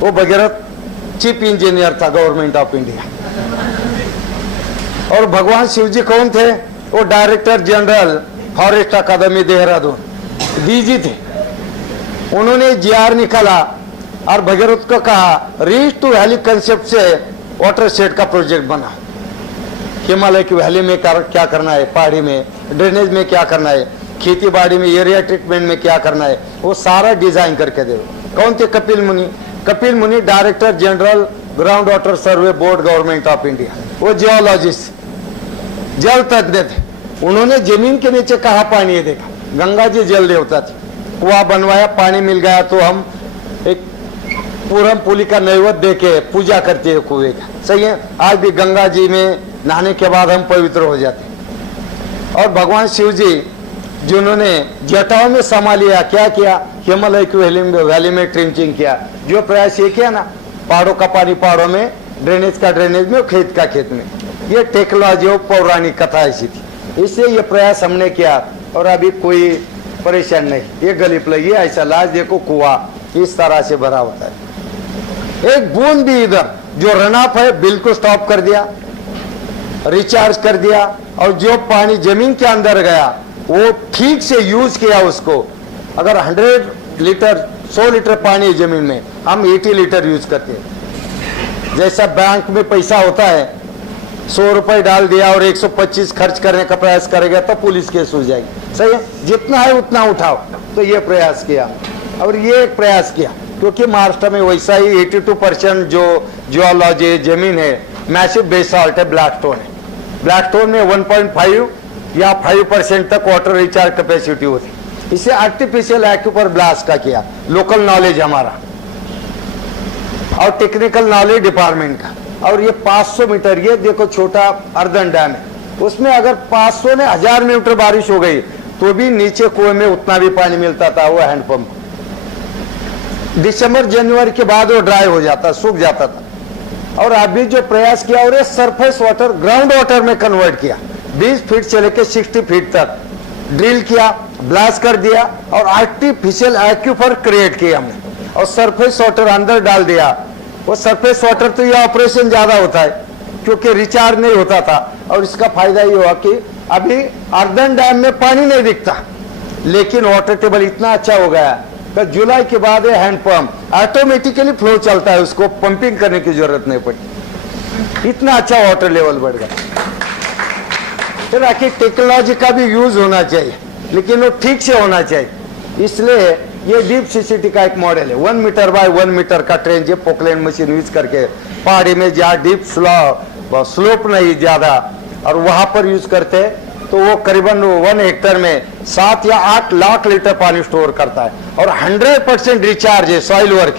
वो भगीरथ चीफ इंजीनियर था गवर्नमेंट ऑफ इंडिया। और भगवान शिव जी कौन थे? वो डायरेक्टर जनरल फॉरेस्ट अकादमी देहरादून, DG थे। उन्होंने GR निकाला और भगीरथ को कहा रीच टू वैली कंसेप्ट से वाटर शेड का प्रोजेक्ट बना। हिमालय की वैली में क्या करना है, पहाड़ी में ड्रेनेज में क्या करना है, खेती बाड़ी में एरिया ट्रीटमेंट में क्या करना है, वो सारा डिजाइन करके दे। कौन थे? कपिल मुनि। कपिल मुनि director general ground water survey board government of India. वो जियोलॉजिस्ट, जल तज्ञ थे। उन्होंने जमीन के नीचे कहा पानी है देखा, गंगा जी जल देवता थी, कुआं बनवाया, पानी मिल गया तो हम एक पूरम पुली का नैवेद्य देके पूजा करते हैं कुएं का। सही है। आज भी गंगा जी में नहाने के बाद हम पवित्र हो जाते हैं। और भगवान शिव जी जिन्होंने जटाओं में समा लिया, क्या किया, हिमालय की वैली में ट्रिंचिंग किया। जो प्रयास ये किया ना, पहाड़ों का पानी पहाड़ों में, ड्रेनेज का ड्रेनेज में, खेत का खेत में, ये टेक्नोलॉजी और पौराणिक कथा ऐसी थी। इससे ये प्रयास हमने किया और अभी कोई परेशान नहीं। ये गली प्लग, ये ऐसा लाज देखो, कुआ इस तरह से भरा होता है। एक बूंद भी इधर जो रन ऑफ है बिल्कुल स्टॉप कर दिया, रिचार्ज कर दिया, और जो पानी जमीन के अंदर गया वो ठीक से यूज किया उसको। अगर 100 लीटर 100 लीटर पानी जमीन में, हम 80 लीटर यूज करते हैं। जैसा बैंक में पैसा होता है, 100 रुपए डाल दिया और 125 खर्च करने का प्रयास करेगा तो पुलिस केस हो जाएगी। सही है, जितना है उतना उठाओ। तो ये प्रयास किया और ये एक प्रयास किया, क्योंकि महाराष्ट्र में वैसा ही 82% जो जियोलॉजी जमीन है मैसिव बेसाल्ट है, ब्लैक स्टोन है। ब्लैक स्टोन में 1.5 या 5% तक वाटर रिचार्ज कैपेसिटी होती। इसे आर्टिफिशियल एक्यूपर ब्लास्ट का किया, लोकल नॉलेज हमारा और टेक्निकल नॉलेज डिपार्टमेंट का। और ये 500 मीटर, ये देखो छोटा अर्दन डैम है, उसमें अगर 500 ने 1000 मीटर बारिश हो गई तो भी नीचे कुएं में उतना भी पानी मिलता था। वो हैंडपंप दिसंबर जनवरी के बाद वो ड्राई हो जाता, सूख जाता था। और अभी जो प्रयास किया और ये सरफेस वाटर ग्राउंड वाटर में कन्वर्ट किया, 20 फीट से लेकर 60 फीट तक ड्रिल किया, ब्लास्ट कर दिया और आर्टिफिशियल एक्यूफर क्रिएट किया हमने और सरफेस वाटर अंदर डाल दिया। वो सरफेस वाटर तो ये ऑपरेशन ज्यादा होता है क्योंकि रिचार्ज नहीं होता था। और इसका फायदा ये हुआ कि अभी अर्दन डैम में पानी नहीं दिखता, लेकिन वाटर टेबल इतना अच्छा हो गया कि जुलाई के बाद हैंडपंप ऑटोमेटिकली फ्लो चलता है, उसको पंपिंग करने की जरूरत नहीं पड़ी। इतना अच्छा वाटर लेवल बढ़ गया। फिर आखिर टेक्नोलॉजी का भी यूज होना चाहिए, लेकिन वो ठीक से होना चाहिए। इसलिए ये डीप सीसीटी का एक मॉडल है, 1 मीटर बाय 1 मीटर का ट्रेन, जो पोकलैंड मशीन यूज करके पहाड़ी में जहाँ डीप स्लोप नहीं ज्यादा और वहां पर यूज करते तो वो करीबन 1 हेक्टर में 7 या 8 लाख लीटर पानी स्टोर करता है और 100% रिचार्ज है। सॉइल वर्क,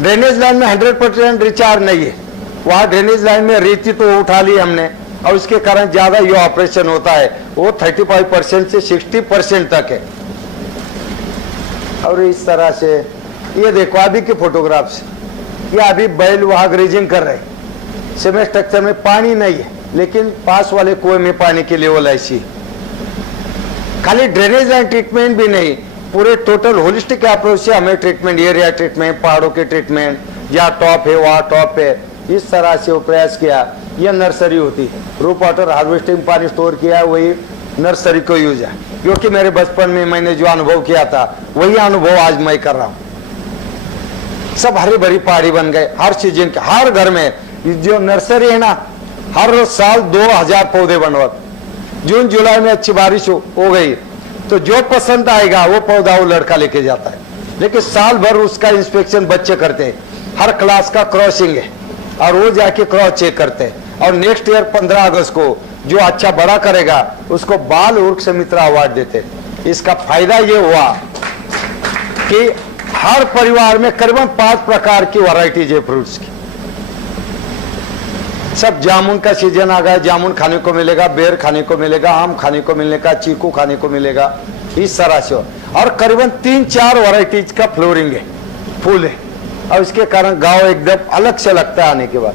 ड्रेनेज लाइन में 100% रिचार्ज नहीं है। वहां ड्रेनेज लाइन में रेती तो उठा ली हमने और इसके कारण ज्यादा ये ऑपरेशन होता है, वो 35% से 60% तक है। और इस तरह से ये देखो अभी के फोटोग्राफ्स, ये अभी बैल वहां ग्रेजिंग कर रहे, सीमेंट स्ट्रक्चर में पानी नहीं है, लेकिन पास वाले कुएं में पानी की लेवल ऐसी। खाली ड्रेनेज लाइन ट्रीटमेंट भी नहीं, पूरे टोटल होलिस्टिक अप्रोच से हमें ट्रीटमेंट, एरिया ट्रीटमेंट, पहाड़ों के ट्रीटमेंट, जहाँ टॉप है वहाँ टॉप है, इस तरह से वो प्रयास किया। यह नर्सरी होती है, रूप वाटर हार्वेस्टिंग पानी स्टोर किया, वही नर्सरी को यूज है। क्योंकि मेरे बचपन में मैंने जो अनुभव किया था वही अनुभव आज मैं कर रहा हूँ। सब हरी भरी पहाड़ी बन गए, हर सीजन के हर घर में जो नर्सरी है ना, हर साल 2000 पौधे बनवा। जून जुलाई में अच्छी बारिश हो गई तो जो पसंद आएगा वो पौधा वो लड़का लेके जाता है, लेकिन साल भर उसका इंस्पेक्शन बच्चे करते हैं। हर क्लास का क्रॉसिंग है और वो जाके क्रॉस चेक करते हैं और नेक्स्ट ईयर 15 अगस्त को जो अच्छा बड़ा करेगा उसको बाल वृक्ष मित्र अवार्ड देते हैं। इसका फायदा ये हुआ कि हर परिवार में करीबन 5 प्रकार की वैरायटीज है फ्रूट्स की। सब जामुन का सीजन आ गया, जामुन खाने को मिलेगा, बेर खाने को मिलेगा, आम खाने को मिलेगा, चीकू खाने को मिलेगा, इस तरह से। और करीबन 3-4 वैरायटीज का फ्लोरिंग है, फूल है, और इसके कारण गांव एकदम अलग से लगता है आने के बाद।